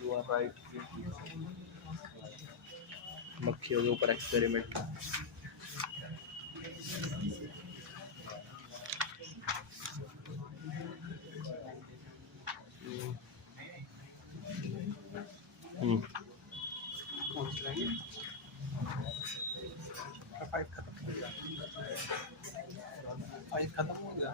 You are right. मक्खियों के ऊपर एक्सपेरिमेंट। फाइव खत्म हो गया।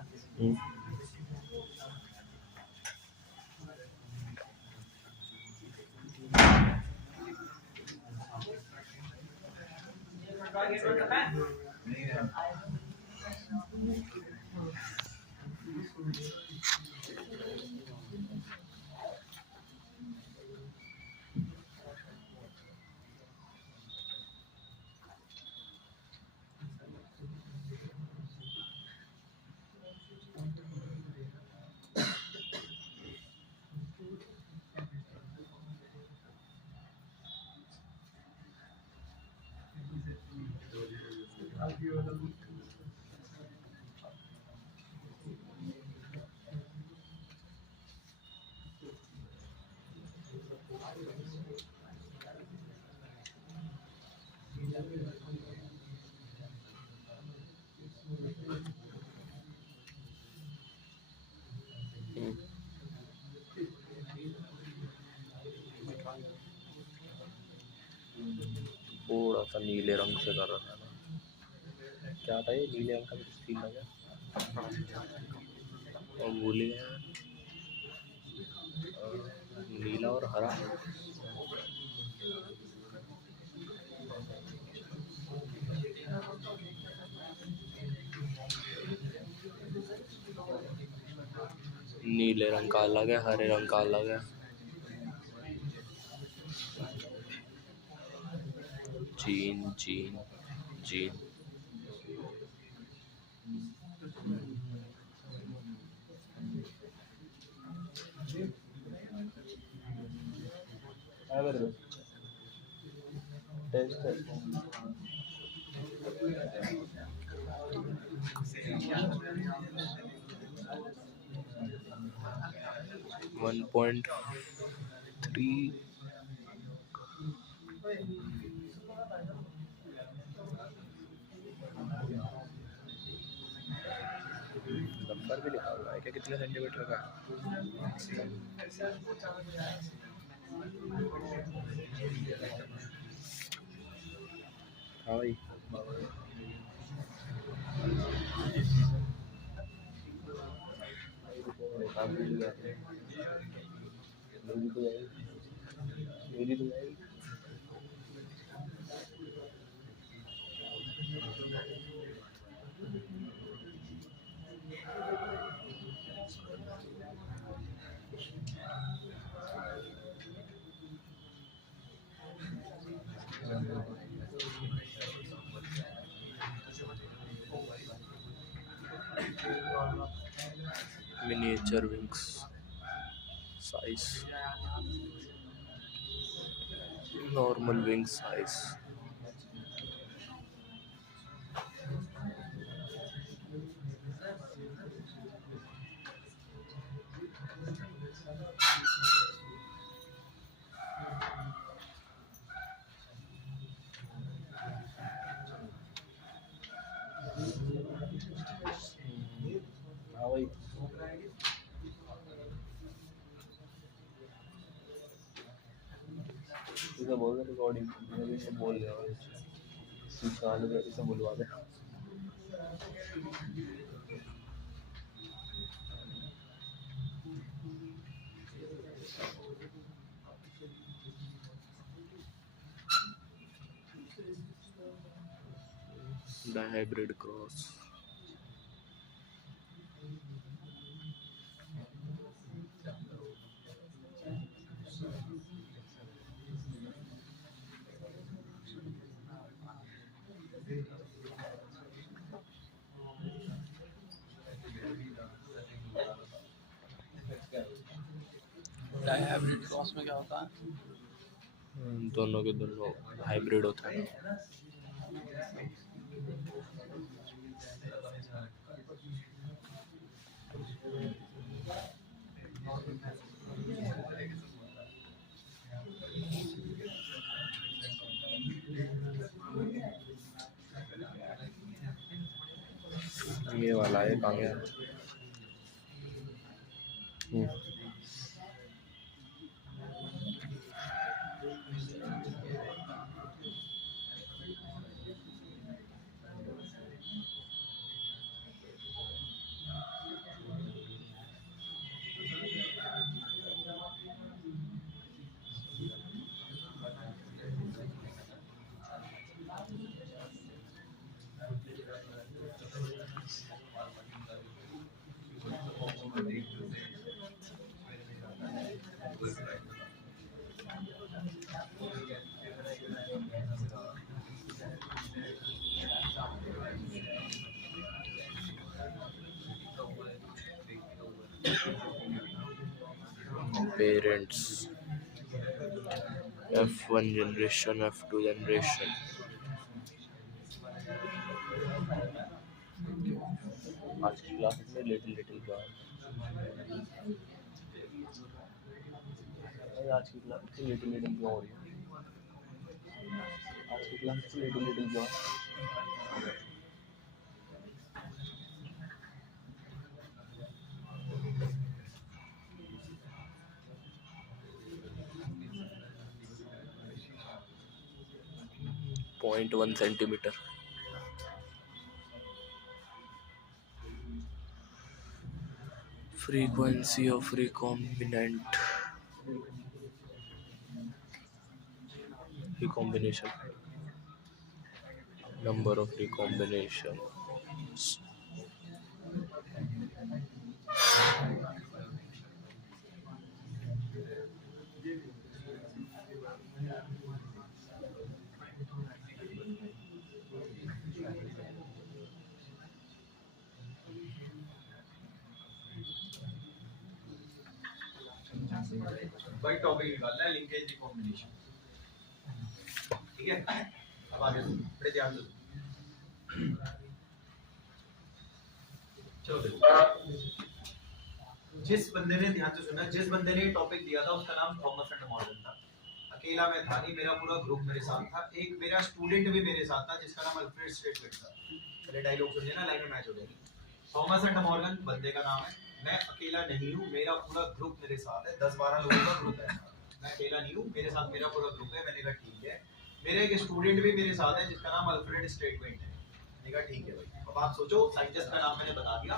थोड़ा सा नीले रंग से कर रखा था। क्या था ये नीले रंग का सीन लगा और भूल गया। नीला और हरा। नीले रंग का अलग है, हरे रंग का अलग है। Gene gene gene. टेस्ट है। 1.3 नंबर भी लिखा हुआ है क्या, कितने सेंटीमीटर का है? हाँ भाई। मेरी तो जाएगी। Miniature wings size, normal wing size. हाँ भाई। इसे बोल दे रिकॉर्डिंग, मैं इसे बोल रहा हूँ, इसे बुलवा दे। The hybrid cross. Hybrid cross में क्या होता है? दोनों के दोनों हाइब्रिड होता है। ये वाला है, कहाँ गया? Parents, F1 generation, F2 generation. आज की क्लास में लिटिल जॉन, आज की क्लास में लिटिल क्यों हो रही है? आज की क्लास में little John. Point 1 centimetre. Frequency of recombinant recombination, number of recombinations, भाई टॉपिक निकालना है लिंकेज रिकॉम्बिनेशन, ठीक है? अब आगे बड़े ध्यान दो। चलो जिस बंदे ने ध्यान से सुना, जिस बंदे ने टॉपिक दिया था उसका नाम थॉमस एंड मॉर्गन था। अकेला मैं था नहीं, मेरा पूरा ग्रुप मेरे साथ था। एक मेरा स्टूडेंट भी मेरे साथ था जिसका नाम अल्फ्रेड स्टेटमेंट था। पहले डायलॉग सुनिए ना, लाइन में मैच हो जाएगी। थॉमस एंड मॉर्गन बंदे का नाम है। मैं अकेला नहीं हूँ, मेरा पूरा ग्रुप मेरे साथ है। 10-12 लोगों का ग्रुप है। मैं अकेला नहीं हूँ, मेरे साथ मेरा पूरा ग्रुप है। मैंने कहा ठीक है। मेरा एक स्टूडेंट भी मेरे साथ है जिसका नाम अल्फ्रेड स्टेटमेंट है। मैंने कहा ठीक है भाई। अब आप सोचो, साइंटिस्ट का नाम मैंने बता दिया,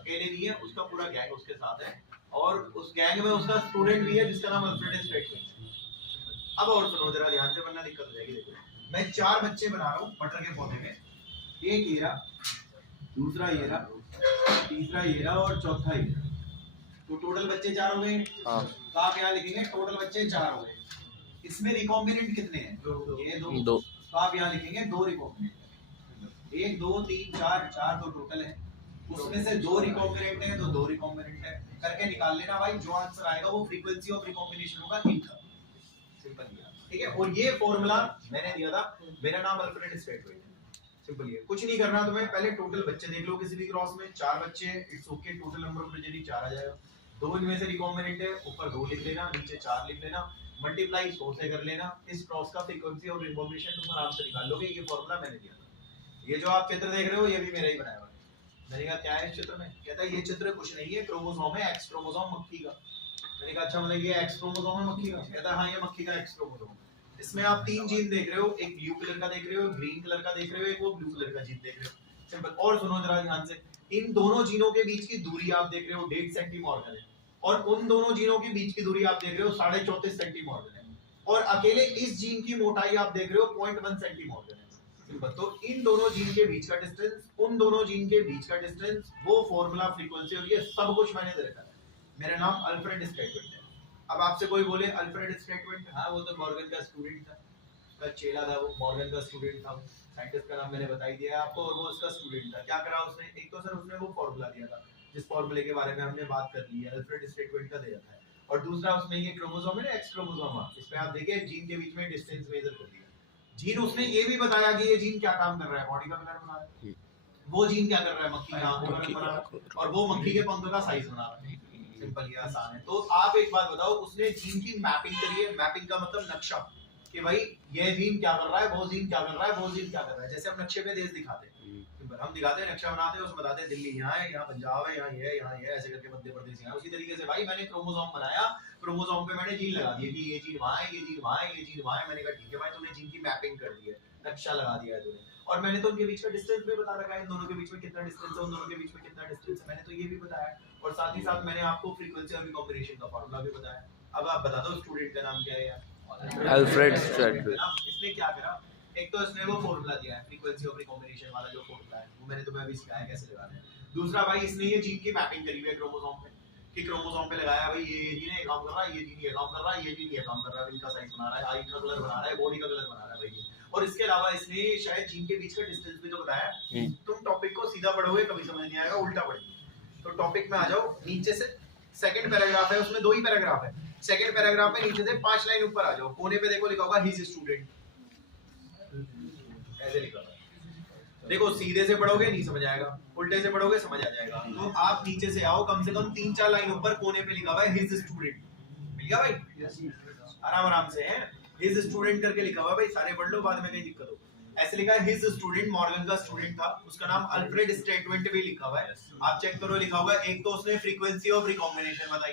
अकेले नहीं है, उसका पूरा गैंग उसके साथ है और उस गैंग में उसका स्टूडेंट भी है जिसका नाम अल्फ्रेड स्टेटमेंट है। अब और सुनो जरा ध्यान से, वरना दिक्कत हो जाएगी। देखो मैं 4 बच्चे बना रहा हूँ मटर के पौधे में। एक ये रहा, दूसरा ये रहा, तीसरा ये रहा और चौथा ये रहा। तो टोटल बच्चे 4 हो गए। हाँ, तो आप यहाँ लिखेंगे टोटल बच्चे 4 हो गए। इसमें रिकॉम्बिनेंट कितने हैं? ये 2। तो आप यहाँ लिखेंगे 2 रिकॉम्बिनेंट। 1 2 3 4 तो टोटल है। उसमें से 2 रिकॉम्बिनेंट है तो 2 रिकॉम्बिनेंट है। करके निकाल लेना भाई, जो आंसर आएगा वो फ्रीक्वेंसी ऑफ रिकॉम्बिनेशन होगा इनका। सिंपल है, ठीक है? और ये फॉर्मूला मैंने दिया था, मेरा नाम अल्फ्रेड स्टेटमेंट है। सिंपल है, कुछ नहीं करना तुम्हें। पहले टोटल बच्चे देख लो किसी भी क्रॉस में। 4 बच्चे, it's okay. Total number of progeny 4 आ जाएगा। 2 इनमें से रिकॉम्बिनेंट है, ऊपर 2 लिख लेना, नीचे 4 लिख लेना, मल्टीप्लाई 100 से कर लेना। इस क्रॉस का फ्रीक्वेंसी ऑफ रिकॉम्बिनेशन तुम आराम से निकाल लोगे। ये फॉर्मूला मैंने दिया था। ये जो आप चित्र देख रहे हो ये भी मेरा ही बनाया हुआ है। मैंने कहा क्या है इस चित्र में? कहता है ये चित्र कुछ नहीं है, क्रोमोसोम है, एक्स क्रोमोसोम मक्खी का। मैंने कहा अच्छा, मतलब ये एक्स क्रोमोसोम है मक्खी का? कहता है हाँ, ये मक्खी का एक्स क्रोमोसोम। इसमें आप 3 जीन देख रहे हो, एक ब्लू कलर का देख रहे हो, ग्रीन कलर का देख रहे हो, एक वो ब्लू कलर का जीन देख रहे हो। सिंपल। और सुनो जरा ध्यान से, इन दोनों जीनों के बीच की दूरी आप देख रहे हो 1.5 सेंटीमीटर है, और उन दोनों जीनों के बीच की दूरी आप देख रहे हो 34.5 सेंटीमीटर है, और अकेले इस जीन की मोटाई आप देख रहे हो 0.1 सेंटीमीटर है। तो इन दोनों जीन के बीच का डिस्टेंस, उन दोनों जीन के बीच का डिस्टेंस, वो फॉर्मूला, फ्रीक्वेंसी और ये सब कुछ मैंने दे रखा है। मेरा नाम अल्फ्रेड स्टेटमेंट है। अब आपसे कोई बोले अल्फ्रेड स्टेटमेंट, हाँ वो तो मॉर्गन का स्टूडेंट था, उसका चेला था, वो मॉर्गन का स्टूडेंट था। साइंटिस्ट का नाम मैंने बता ही दिया आपको, और वो उसका स्टूडेंट था। क्या करा उसने? एक तो सर उसने वो फॉर्मूला दिया था जिस फॉर्मूले के बारे में हमने बात कर ली है, अल्फ्रेड स्टेटमेंट का दिया था। और दूसरा उसने ये क्रोमोसोम है ना, एक्स क्रोमोसोम, इस पे आप देखिए जीन के बीच में डिस्टेंस मेजर कर दिया। जीन उसने ये भी बताया कि ये जीन क्या काम कर रहा है, बॉडी का कलर बना रहा है, वो जीन क्या कर रहा है, मक्खी का आंखों का रंग बना रहा है, और वो मक्खी के पंख का साइज बना रहा है। सिंपल, ये आसान है। तो आप एक बात बताओ, उसने जीन की मैपिंग करी है। मैपिंग का मतलब नक्शा, कि भाई ये जीन क्या कर रहा है, वो जीन क्या कर रहा है, वो जीन क्या कर रहा है, जैसे हम नक्शे पे देश दिखाते हैं। सिंपल। हम दिखाते हैं नक्शा बनाते हैं, उसमें बताते हैं दिल्ली यहाँ है, यहाँ पंजाब है, यहाँ ये है, यहाँ ये है, ऐसे करके मध्य प्रदेश यहाँ। उसी तरीके से भाई मैंने क्रोमोसोम बनाया, क्रोमोसोम पे मैंने जीन लगा दिया कि ये जीन वहाँ है, ये जीन वहाँ है, ये जीन वहाँ है। मैंने कहा ठीक है भाई, तूने जीन की मैपिंग कर दी है, नक्शा लगा दिया है तूने, और मैंने तो उनके बीच का डिस्टेंस भी बता रखा है, इन दोनों के बीच में कितना डिस्टेंस है, उन दोनों के बीच में कितना डिस्टेंस है, मैंने तो ये भी बताया। और साथ ही साथ मैंने आपको फ्रीक्वेंसी और रिकॉम्बिनेशन का फार्मूला भी बताया। अब आप बता दो स्टूडेंट का नाम क्या है यार? अल्फ्रेड स्ट्रैटविक। इसने क्या करा, एक तो इसने वो फार्मूला दिया है फ्रीक्वेंसी और रिकॉम्बिनेशन वाला, जो फार्मूला है वो मैंने तुम्हें अभी सिखाया कैसे लगाना है। दूसरा भाई इसने ये जीन की मैपिंग करी हुई है क्रोमोसोम पे, कि क्रोमोसोम पे लगाया भाई ये जीन ये काम कर रहा है, ये जीन ये काम कर रहा है, ये जीन ये काम कर रहा है, इनका साइज बना रहा है, आई का कलर बना रहा है, बॉडी का कलर बना रहा है भाई। और इसके अलावा इसने शायद जीन के बीच का डिस्टेंस भी तो बताया। तुम टॉपिक को सीधा पढ़ोगे कभी समझ नहीं आएगा, उल्टा पढ़ेंगे। तो टॉपिक में आ जाओ, नीचे से सेकंड पैराग्राफ है, उसमें 2 ही पैराग्राफ है। सेकंड पैराग्राफ में नीचे से 5 लाइन ऊपर आ जाओ, कोने पे देखो लिखा होगा हिज स्टूडेंट, ऐसे लिखा है। देखो सीधे से पढ़ोगे नहीं समझ आएगा, उल्टे से पढ़ोगे समझ आ जाएगा। तो आप नीचे से आओ, कम से कम 3-4 लाइन ऊपर कोने पे लिखा हुआ है हिज स्टूडेंट, मिल गया भाई? आराम आराम से है, हिज स्टूडेंट करके लिखा हुआ है भाई, सारे पढ़ लो, बाद में कहीं दिक्कत हो। ऐसे लिखा है हिज स्टूडेंट, मॉर्गन का स्टूडेंट था, उसका नाम अल्फ्रेड स्टेटमेंट भी लिखा हुआ है। आप चेक करो, लिखा होगा एक तो उसने फ्रीक्वेंसी ऑफ रिकॉम्बिनेशन बताई,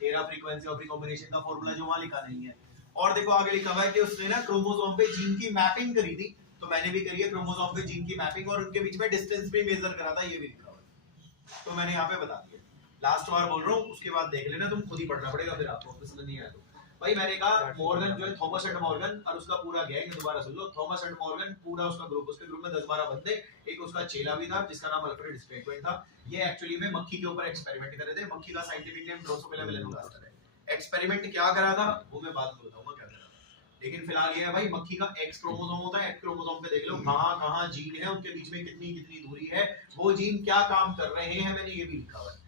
तेरा फ्रीक्वेंसी ऑफ रिकॉम्बिनेशन का फार्मूला जो वहां लिखा नहीं है। और देखो आगे लिखा हुआ है कि उसने ना क्रोमोसोम पे जीन की मैपिंग करी थी, तो मैंने भी करी है क्रोमोसोम पे जीन की मैपिंग, और उनके बीच में डिस्टेंस भी मेजर करा था, ये भी लिखा हुआ है। तो मैंने यहाँ पे बता दिया, लास्ट बार बोल रहा हूँ, उसके बाद देख लेना, तुम खुद ही पढ़ना पड़ेगा फिर आपको, समझ नहीं आया तो। भाई मैंने कहा मॉर्गन जो है, थॉमस एंड मॉर्गन और उसका पूरा गैंग, दोबारा सुन लो, थॉमस एंड मॉर्गन पूरा उसका ग्रुप, उसके ग्रुप में 10-12 बंदे, एक उसका चेला भी था जिसका नाम अल्फ्रेड स्टेटमेंट था। ये एक्चुअली में मक्खी के ऊपर एक्सपेरिमेंट कर रहे थे। मक्खी का साइंटिफिक नेम ड्रोसोफिला मेलानोगास्टर है। एक्सपेरिमेंट क्या करा था वो मैं बाद में बताऊंगा क्या करा था, लेकिन फिलहाल ये है भाई, मक्खी का एक्स क्रोमोसोम होता है, एक्स क्रोमोसोम पे देख लो कहां-कहां जीन है, उनके बीच में कितनी दूरी है, वो जीन क्या काम कर रहे हैं, मैंने ये भी लिखा हुआ है।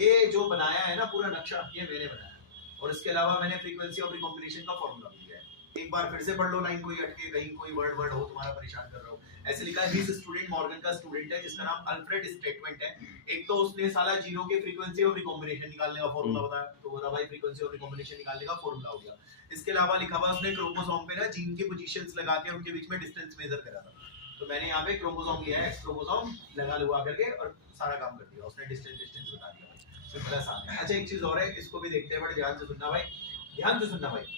ये जो बनाया है ना पूरा नक्शा, ये मैंने बनाया, और इसके अलावा मैंने फ्रीक्वेंसी ऑफ रिकॉम्बिनेशन का फार्मूला भी दिया है। एक बार फिर से पढ़ लो लाइन, कोई अटके कहीं कोई वर्ड हो तुम्हारा परेशान कर रहा हो। ऐसे लिखा है हिज स्टूडेंट, मॉर्गन का स्टूडेंट है जिसका नाम अल्फ्रेड स्टेटमेंट है। एक तो उसने साला जीनों के फ्रीक्वेंसी ऑफ रिकॉम्बिनेशन निकालने का फार्मूला बताया, तो बोला भाई फ्रीक्वेंसी ऑफ रिकॉम्बिनेशन निकालने का फार्मूला हो गया। इसके अलावा लिखा हुआ उसने क्रोमोसोम पे ना जीन की पोजीशंस लगा के उनके बीच में डिस्टेंस मेजर करा था, तो मैंने यहाँ पे क्रोमोसोम लिया है, एक्स क्रोमोसोम लगा लुआ करके और सारा काम कर दिया, उसने डिस्टेंस बता दिया। सिंपल आसान है। अच्छा एक चीज और है, इसको भी देखते हैं, बड़े ध्यान से सुनना भाई, ध्यान से सुनना भाई।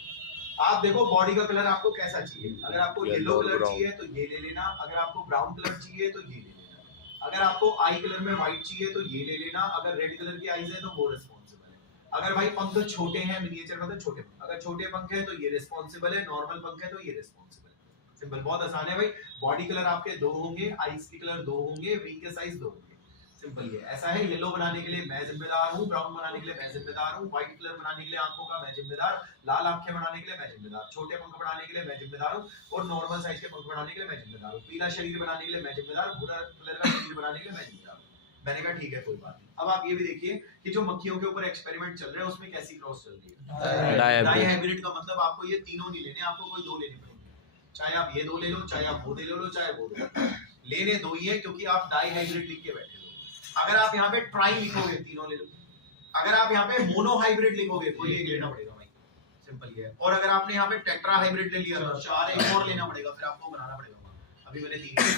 आप देखो बॉडी का कलर आपको कैसा चाहिए, अगर आपको येलो कलर चाहिए तो ये ले लेना, अगर आपको ब्राउन कलर चाहिए तो ये ले लेना, अगर आपको आई कलर में व्हाइट चाहिए तो ये ले लेना, अगर रेड कलर की आईज है तो वो रिस्पॉन्सिबल है। अगर भाई पंख छोटे हैं, मिनिएचर मतलब छोटे पंख, अगर छोटे पंख है तो ये रिस्पॉन्सिबल है, नॉर्मल पंख है तो ये रिस्पॉन्सिबल है। सिंपल, बहुत आसान है भाई। बॉडी कलर आपके 2 होंगे, आईज के कलर 2 होंगे, विंग के साइज 2 होंगे। सिंपल ये ऐसा है। येलो बनाने के लिए मैं जिम्मेदार हूँ, ब्राउन बनाने के लिए मैं जिम्मेदार हूँ, व्हाइट कलर बनाने के लिए आंखों का मैं जिम्मेदार, लाल आंखें बनाने के लिए मैं जिम्मेदार, छोटे पंख बनाने के लिए मैं जिम्मेदार हूँ, और नॉर्मल साइज के पंख बनाने के लिए मैं जिम्मेदार हूँ, पीला शरीर बनाने के लिए मैं जिम्मेदार, भूरा कलर का शरीर बनाने के लिए मैं जिम्मेदार हूँ। मैंने कहा ठीक है कोई बात नहीं। अब आप ये भी देखिए कि जो मक्खियों के ऊपर एक्सपेरिमेंट चल रहा है उसमें कैसी क्रॉस चल रही है, डाई हाइब्रिड का मतलब आपको ये तीनों नहीं लेने, आपको कोई 2 लेने पड़ेंगे, चाहे आप ये 2 ले लो, चाहे आप वो ले लो, चाहे वो लेने 2 ही है, क्योंकि आप डाई हाइब्रिड लिख के बैठे। अगर आप यहाँ पे ट्राई लिखोगे तीनों ले लो, अगर आप यहाँ पे मोनो हाइब्रिड लिखोगे कोई एक लेना पड़ेगा भाई, सिंपल ये है। और अगर आपने यहाँ पे टेट्रा हाइब्रिड ले लिया तो 4 एक और लेना पड़ेगा, फिर आपको बनाना पड़ेगा। अभी मैंने 3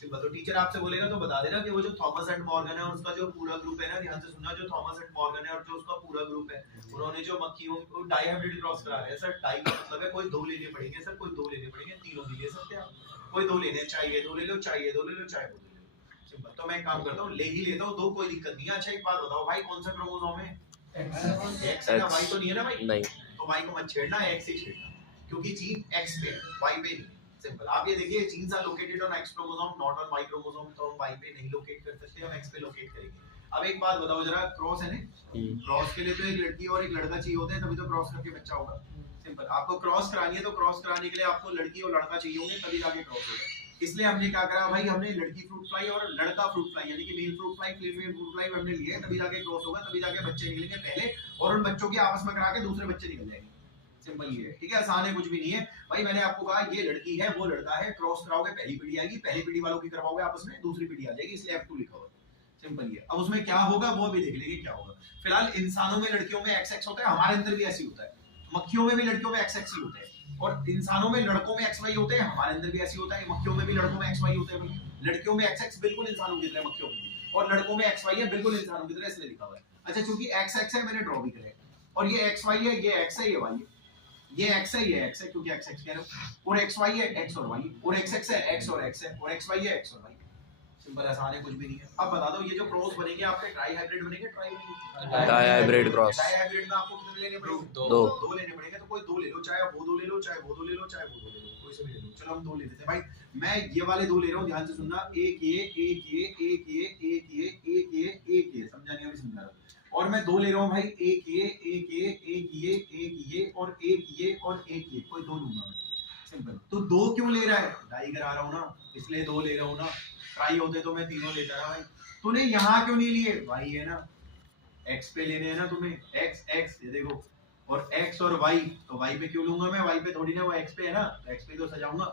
सिंपल। तो टीचर आपसे बोलेगा तो बता देना कि वो जो थॉमस एंड मॉर्गन है और उसका जो पूरा ग्रुप है ना, ध्यान से सुनना, जो थॉमस एंड मॉर्गन है और जो उसका पूरा ग्रुप है, उन्होंने जो मक्खियों को डाई हाइब्रिड क्रॉस करा रहे हैं। सर डाई का मतलब है कोई 2 लेने पड़ेंगे, सर कोई 2 लेने पड़ेंगे, तीनों नहीं ले सकते आप, कोई 2 लेने, चाहिए 2 ले लो, चाहिए 2 ले लो, चाहे 2 ले लो। सिंपल। तो मैं एक काम करता हूँ, ले ही लेता हूँ 2, कोई दिक्कत नहीं है। अच्छा एक बात बताओ भाई, कौन सा क्रोमोसोम है? एक्स है ना, वाई तो नहीं है ना भाई? नहीं। तो वाई को मत छेड़ना, एक्स ही छेड़ना, क्योंकि जीन एक्स पे है, वाई पे नहीं। सिंपल। आप ये देखिए, genes are located on X chromosome not on Y chromosome, तो हम वाई पे नहीं लोकेट कर सकते, हम एक्स पे लोकेट करेंगे। अब एक बात बताओ जरा, क्रॉस है ना, क्रॉस के लिए तो एक लड़की और एक लड़का चाहिए होते हैं, तभी तो क्रॉस करके बच्चा होगा। सिंपल। आपको क्रॉस करानी है तो क्रॉस कराने के लिए आपको लड़की और लड़का चाहिए होंगे, तभी जाके क्रॉस होगा। इसलिए हमने क्या करा भाई, हमने लड़की फ्रूट फ्लाई और लड़का फ्रूट फ्लाई, यानी कि male fruit fly, female fruit fly हमने लिए, तभी जाके क्रॉस होगा, तभी जाके बच्चे निकलेंगे पहले, और उन बच्चों के आपस में करा के दूसरे बच्चे निकल जाएंगे। सिंपल ये है, ठीक है, आसान है, कुछ भी नहीं है भाई। मैंने आपको कहा ये लड़की है, वो लड़का है, क्रॉस कराओगे पहली पीढ़ी आएगी, पहली पीढ़ी वालों की करवाओगे आपस में, दूसरी पीढ़ी आ जाएगी, इसलिए F2 लिखा हुआ है। सिंपल ये। अब उसमें क्या होगा वो भी देख लेंगे क्या होगा। फिलहाल इंसानों में लड़कियों में XX होता है, हमारे अंदर भी ऐसे होता है, मक्खियों में भी लड़कियों में XX ही होता है। और इंसानों में लड़कों में एक्स वाई होते हैं, हमारे अंदर भी ऐसे होता है, मक्खियों में भी लड़कों में एक्स वाई होते हैं भाई। लड़कियों में एक्स एक्स बिल्कुल इंसानों की तरह मक्खियों में, और लड़कों में एक्स वाई है बिल्कुल इंसानों की तरह, इसलिए लिखा हुआ है। अच्छा चूंकि एक्स एक्स है मैंने ड्रॉ भी करा है, और ये एक्स वाई है, ये एक्स है, ये वाई है, ये एक्स है, ये एक्स है, क्योंकि एक्स एक्स कह रहे हो, और एक्स वाई है, एक्स और वाई, और एक्स एक्स है, एक्स और एक्स है, और एक्स वाई है, एक्स और वाई। सिंपल आसान है, कुछ भी नहीं है। अब बता दो ये जो क्रॉस बनेंगे आपके ट्राई हाइब्रिड बनेंगे, dihybrid cross. Dihybrid में आपको कितने लेने पड़ेंगे? दो लेने पड़ेंगे। तो कोई दो ले लो, चाहे वो दो ले लो, चाहे वो दो ले लो, चाहे वो दो ले लो, कोई से भी ले लो। चलो हम दो ले लेते हैं भाई। मैं ये वाले दो ले रहा हूं, ध्यान से सुनना। एक ये, एक ये, एक ये, एक ये, एक ये, एक ये, समझा नहीं? अभी समझा रहा हूं। और मैं दो ले रहा हूं भाई, एक ये, एक ये, एक ये, एक ये, और एक ये, और एक ये, कोई दो लूंगा मैं। सिंपल। तो दो क्यों ले रहा है? डाई करा रहा हूं ना, इसलिए दो ले रहा हूं ना। ट्राई होते तो मैं तीनों लेता रहा भाई। तूने यहाँ क्यों नहीं लिए? भाई है ना, एक्स पे लेने हैं ना तुम्हें, एक्स एक्स, ये देखो, और एक्स और वाई, तो वाई पे क्यों लूंगा मैं? वाई पे थोड़ी ना, वो एक्स पे है ना, एक्स पे तो सजाऊंगा।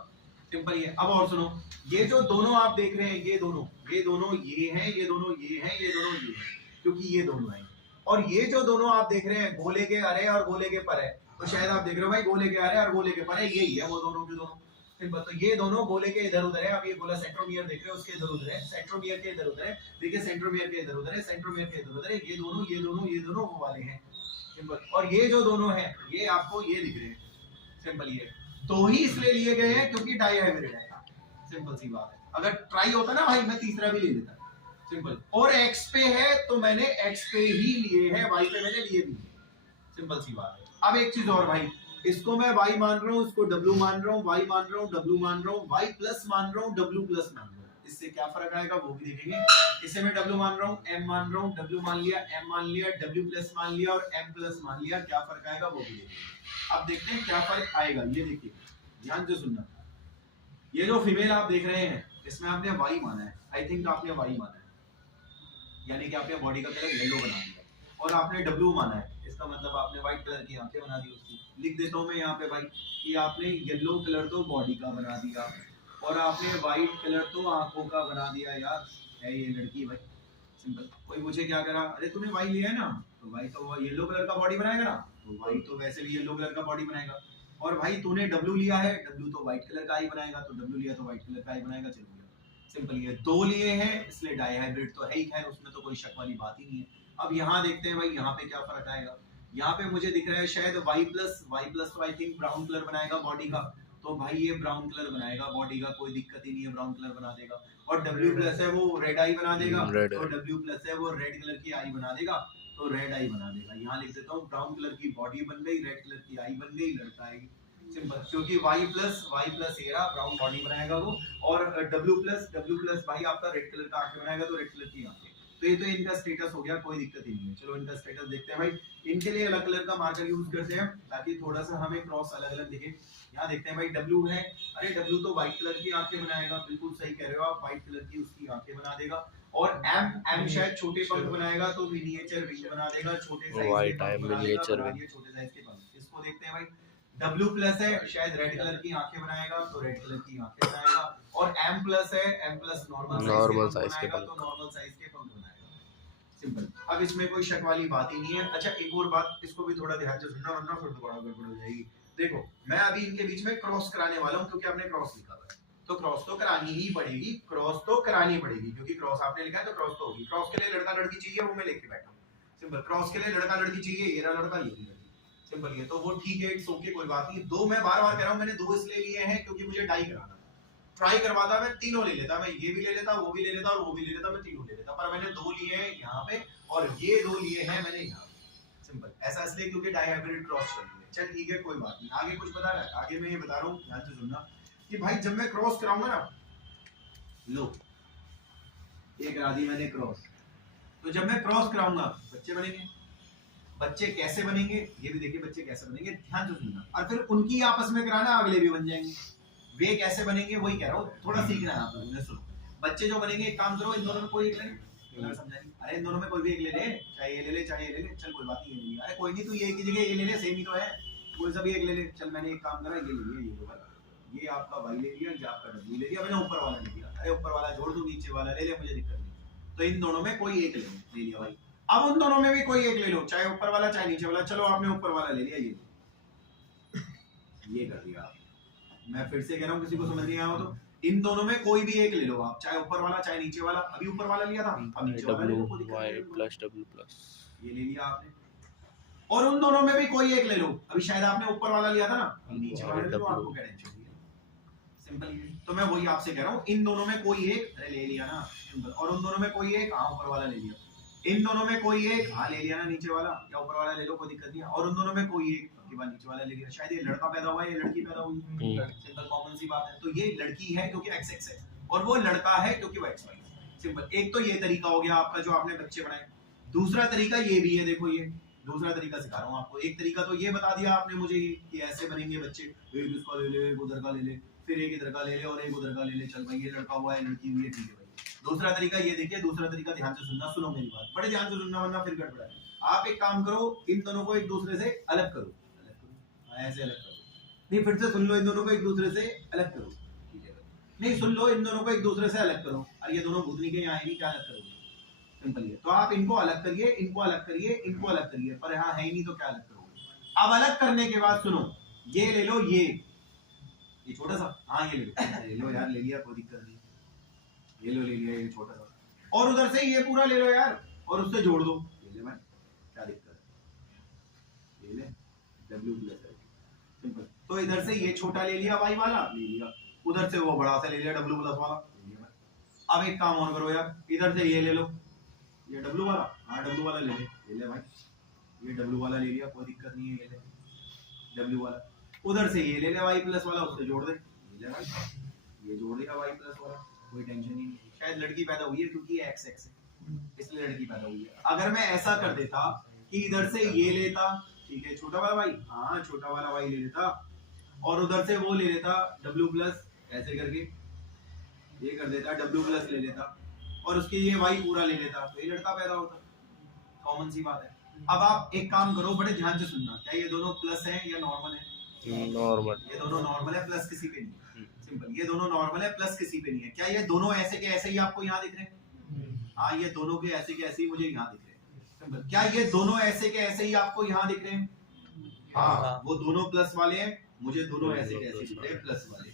सिंपल ये। अब और सुनो, ये जो दोनों आप देख रहे हैं, ये दोनों ये हैं, ये दोनों ये हैं, ये दोनों ये हैं, क्योंकि ये दोनों हैं। और ये जो दोनों आप देख रहे हैं, गोले के अरे और गोले के परे, तो शायद आप देख रहे हो भाई गोले के अरे और गोले के परे, यही है वो दोनों के दोनों। सिंपल। तो ये दोनों गोले के इधर उधर है। अब ये गोला सेंट्रोमियर देख रहे हो, उसके इधर उधर है, सेंट्रोमियर के इधर उधर है, देखिए सेंट्रोमियर के इधर उधर है, सेंट्रोमियर के इधर उधर है, ये दोनों वो वाले हैं। सिंपल। और ये जो दोनों हैं, ये आपको ये दिख रहे हैं। सिंपल। ये तो ही इसलिए लिए गए हैं क्योंकि डाई हाइब्रिड है। सिंपल सी बात है। अगर ट्राई होता ना भाई, मैं तीसरा भी ले लेता। सिंपल। और एक्स पे है तो मैंने एक्स पे ही लिए हैं, वाई पे मैंने लिए भी। सिंपल सी बात है। अब एक चीज और भाई, इसको मैं y मान रहा हूँ, इसको w मान रहा हूँ, y मान रहा हूँ, w मान रहा हूँ, y प्लस मान रहा हूँ, w प्लस मान रहा हूँ। इससे क्या फर्क आएगा वो भी देखेंगे। इसे मैं w मान रहा हूँ, m मान रहा हूँ, w मान लिया, m मान लिया, w प्लस मान लिया और m प्लस मान लिया, क्या फर्क आएगा वो भी देखेंगे। अब देखते हैं क्या फर्क आएगा। ये देखिए, ध्यान से सुनना। ये जो फीमेल आप देख रहे हैं, इसमें आपने y माना है, आई थिंक आपने y माना है, यानी कि आपने बॉडी का कलर येलो बना दिया, और आपने W माना है, इसका मतलब आपने व्हाइट कलर की आंखें बना दी उसकी। लिख देता हूं मैं यहाँ पे भाई कि आपने येलो कलर तो बॉडी का बना दिया, और आपने व्हाइट कलर तो आंखों का बना दिया। यार है ये लड़की भाई। सिंपल। कोई पूछे क्या करा, अरे तूने वाई लिया है ना, तो भाई तो येलो कलर का बॉडी बनाएगा ना, तो भाई तो वैसे भी येलो कलर का बॉडी बनाएगा। और भाई तूने W लिया है, W तो व्हाइट कलर का ही बनाएगा, तो W लिया तो व्हाइट कलर का ही बनाएगा। चलो सिंपल। ये दो लिए हैं इसलिए डाई हाइब्रिड तो है ही, खैर उसमें तो कोई शक वाली बात ही नहीं है। अब यहाँ देखते हैं भाई, यहाँ पे क्या फर्क आएगा। यहाँ पे मुझे दिख रहा है शायद y प्लस तो आई थिंक ब्राउन कलर बनाएगा बॉडी का, तो भाई ये ब्राउन कलर बनाएगा बॉडी का, कोई दिक्कत ही नहीं है, ब्राउन कलर बना देगा। और W प्लस है वो रेड आई बना देगा, तो W प्लस है वो रेड कलर की आई बना देगा, तो रेड आई बना देगा। यहाँ लिख देता हूँ, ब्राउन कलर की बॉडी बन गई, रेड कलर की आई बन गई, लड़का आएगी। सिंपल। क्योंकि y plus era brown body बनाएगा वो, और W प्लस भाई आपका रेड कलर का आंखें बनाएगा, तो रेड कलर की आंखें। तो ये तो इनका स्टेटस हो गया, कोई दिक्कत ही नहीं है। चलो इनका स्टेटस देखते हैं भाई। इनके लिए अलग कलर का मार्कर यूज करते हैं ताकि थोड़ा सा हमें क्रॉस अलग अलग दिखे। यहाँ देखते हैं भाई, W है, अरे W तो व्हाइट कलर की आंखें बनाएगा, बिल्कुल सही कह रहे हो आप, व्हाइट कलर की उसकी आंखें बना देगा। और M शायद छोटे पंख बनाएगा, तो मिनिएचर विंग बना देगा, छोटे साइज के पंख बना देगा, छोटे साइज के पंख। इसको देखते हैं भाई, W प्लस है, शायद रेड कलर की आंखें बनाएगा, तो रेड कलर की आंखें बनाएगा। और M प्लस है, M प्लस नॉर्मल साइज के पंख बनाएगा, तो नॉर्मल साइज के पंख बनाएगा। सिंपल। अब इसमें कोई शक वाली बात ही नहीं है। अच्छा एक और बात, इसको भी थोड़ा ध्यान से सुनना वरना फिर दोबारा गड़बड़ हो जाएगी। देखो मैं अभी इनके बीच में क्रॉस कराने वाला हूँ, क्योंकि आपने क्रॉस लिखा हुआ है, तो क्रॉस तो करानी ही पड़ेगी, क्रॉस तो करानी पड़ेगी, क्योंकि क्रॉस आपने लिखा है तो क्रॉस तो होगी। क्रॉस के लिए लड़का लड़की चाहिए, वो मैं लेके बैठा हूँ। सिंपल। क्रॉस के लिए लड़का लड़की चाहिए, ये रहा लड़का, ये लड़की। सिंपल। ये तो वो ठीक है, इट्स ओके, कोई बात नहीं। दो मैं बार बार कह रहा हूँ, मैंने दो इसलिए लिए हैं क्योंकि मुझे डाई कराना। ट्राई करवाता मैं तीनों ले लेता, मैं ये भी ले लेता, वो भी ले लेता और वो भी ले लेता, मैं तीनों ले लेता, पर मैंने दो लिए हैं यहाँ पे और ये दो लिए हैं मैंने यहाँ पे। सिंपल। ऐसा इसलिए क्योंकि डाई हाइब्रिड क्रॉस कर दिए। चल ठीक है, कोई बात नहीं। आगे कुछ बता रहा है, आगे मैं ये बता रहा हूँ, ध्यान से सुनना कि भाई जब मैं क्रॉस कराऊंगा ना, लो ये करा दी मैंने क्रॉस, तो जब मैं क्रॉस कराऊंगा बच्चे बनेंगे। बच्चे कैसे बनेंगे ये भी देखिए, बच्चे कैसे बनेंगे ध्यान से सुनना, और फिर उनकी आपस में कराना, अगले भी बन जाएंगे। वे कैसे बनेंगे वही कह रहा हूँ, थोड़ा सीखना है आप लोगों ने। सुनो, बच्चे जो बनेंगे, एक काम करो, इन दोनों में कोई एक ले, समझा नहीं? अरे इन दोनों में कोई भी एक ले ले, चाहे ये ले ले चाहे ये ले ले, चल कोई बात नहीं, ये ले। अरे कोई नहीं, तू ये की जगह ये ले ले, सेम ही तो है, कोई सा भी एक ले ले। चल मैंने एक काम करा, ये ले लिया, ये लो भाई, ये आपका वाई ले लिया, ये आपका डब्ल्यू ले लिया, मैंने ऊपर वाला ले लिया। अरे ऊपर वाला छोड़ दूं, नीचे वाला ले ले, मुझे दिक्कत नहीं। तो इन दोनों में कोई एक ले लिया भाई। अब उन दोनों में भी कोई एक ले लो, चाहे ऊपर वाला चाहे नीचे वाला। चलो आपने ऊपर वाला ले लिया, ये ये कर दिया आपने। मैं फिर से कह रहा हूँ, किसी को समझ नहीं आया हो तो इन दोनों में कोई भी एक ले लो आप, चाहे ऊपर वाला चाहे नीचे वाला। अभी ऊपर वाला लिया था, अब नीचे वाला ले लो, कोई दिक्कत नहीं। प्लस डब्ल्यू प्लस ये ले लिया आपने, और उन दोनों में भी कोई एक ले लो। अभी शायद आपने ऊपर वाला लिया था ना, नीचे वाला ले लो, आपको क्या टेंशन है। सिंपल। तो मैं वही आपसे कह रहा हूँ, इन दोनों में कोई एक ले लिया ना, सिंपल। और उन दोनों में कोई एक, हाँ ऊपर वाला ले लिया। इन दोनों में कोई एक, हाँ ले लिया ना नीचे वाला, या ऊपर वाला ले लो, कोई दिक्कत नहीं है। और उन दोनों में कोई एक के बाद नीचे वाला ले लिया। शायद ये लड़का पैदा हुआ है, ये लड़की पैदा हुई है, सिंपल कॉमन सी बात है। तो ये लड़की है क्योंकि XX है, और वो लड़का है क्योंकि वो XY है। सिंपल। एक तो ये तरीका हो गया आपका जो आपने बच्चे बनाए। दूसरा तरीका ये भी है, देखो ये दूसरा तरीका सिखा रहा हूँ आपको। एक तरीका तो ये बता दिया आपने मुझे कि ऐसे बनेंगे बच्चे, एक इसका ले ले, एक उधर का ले ले, फिर एक इधर का ले ले और एक उधर का ले ले। चल भाई ये लड़का हुआ है, लड़की हुई है, ठीक है भाई। दूसरा तरीका ये देखिए, दूसरा तरीका ध्यान से सुनना, सुनो मेरी बात, बड़े ध्यान से सुनना वरना फिर गड़बड़ है। आप एक काम करो, इन दोनों को एक दूसरे से अलग करो, ऐसे अलग करो। नहीं फिर से सुन लो, इन दोनों को एक दूसरे से अलग करो, ठीक है। नहीं सुन लो, इन दोनों को एक दूसरे से अलग करो। और ये दोनों भूतनी के यहाँ नहीं, क्या अलग करोगे? सिंपल है। तो आप इनको अलग करिए, इनको अलग करिए, इनको अलग करिए, पर यहाँ है ही नहीं तो क्या अलग करोगे? अब अलग करने के बाद सुनो, ये ले लो, ये छोटा सा, हाँ ये ले लो यार, ले लिया कोई दिक्कत नहीं, ये लो ले लिया ये छोटा सा, और उधर से ये पूरा ले लो यार, और उससे जोड़ दो, ये ले भाई, क्या दिक्कत है, ये ले W प्लस है, सिंपल। तो इधर से ये छोटा ले लिया वाई वाला, ले लिया, उधर से वो बड़ा सा ले लिया W प्लस वाला, ले लिया भाई। अब एक काम और करो यार, इधर से ये ले लो, ये W वाला, हाँ W वाला ले ले भाई, ये W वाला ले लिया, कोई दिक्कत नहीं है, ये ले W वाला। उधर से ये ले ले वाई प्लस वाला, उससे जोड़ दे, ये ले भाई, ये जोड़ देगा वाई प्लस वाला, कोई टेंशन ही नहीं। शायद लड़की पैदा हुई है क्योंकि ये XX है, इसलिए लड़की पैदा हुई है। अगर मैं ऐसा कर देता कि इधर से ये लेता, ठीक है, छोटा वाला भाई, हाँ छोटा वाला भाई ले लेता, और उधर से वो ले लेता W प्लस, ऐसे करके ये कर देता, W प्लस ले लेता, और उसके ये वाई पूरा ले लेता, तो ये लड़का पैदा होता। कॉमन सी बात है। अब आप एक काम करो, बड़े ध्यान से सुनना, क्या ये दोनों प्लस है या नॉर्मल है? नॉर्मल। ये दोनों नॉर्मल है, प्लस किसी पे नहीं है, सिंपल। ये दोनों नॉर्मल है, प्लस किसी पे नहीं है। क्या ये दोनों ऐसे के ऐसे ही आपको यहाँ दिख रहे हैं? हाँ ये दोनों के ऐसे ही मुझे यहाँ दिख रहे हैं, सिंपल। क्या ये दोनों ऐसे के ऐसे ही आपको यहाँ दिख रहे हैं? हाँ वो दोनों प्लस वाले हैं, मुझे दोनों ऐसे के ऐसे दिख रहे हैं, प्लस वाले,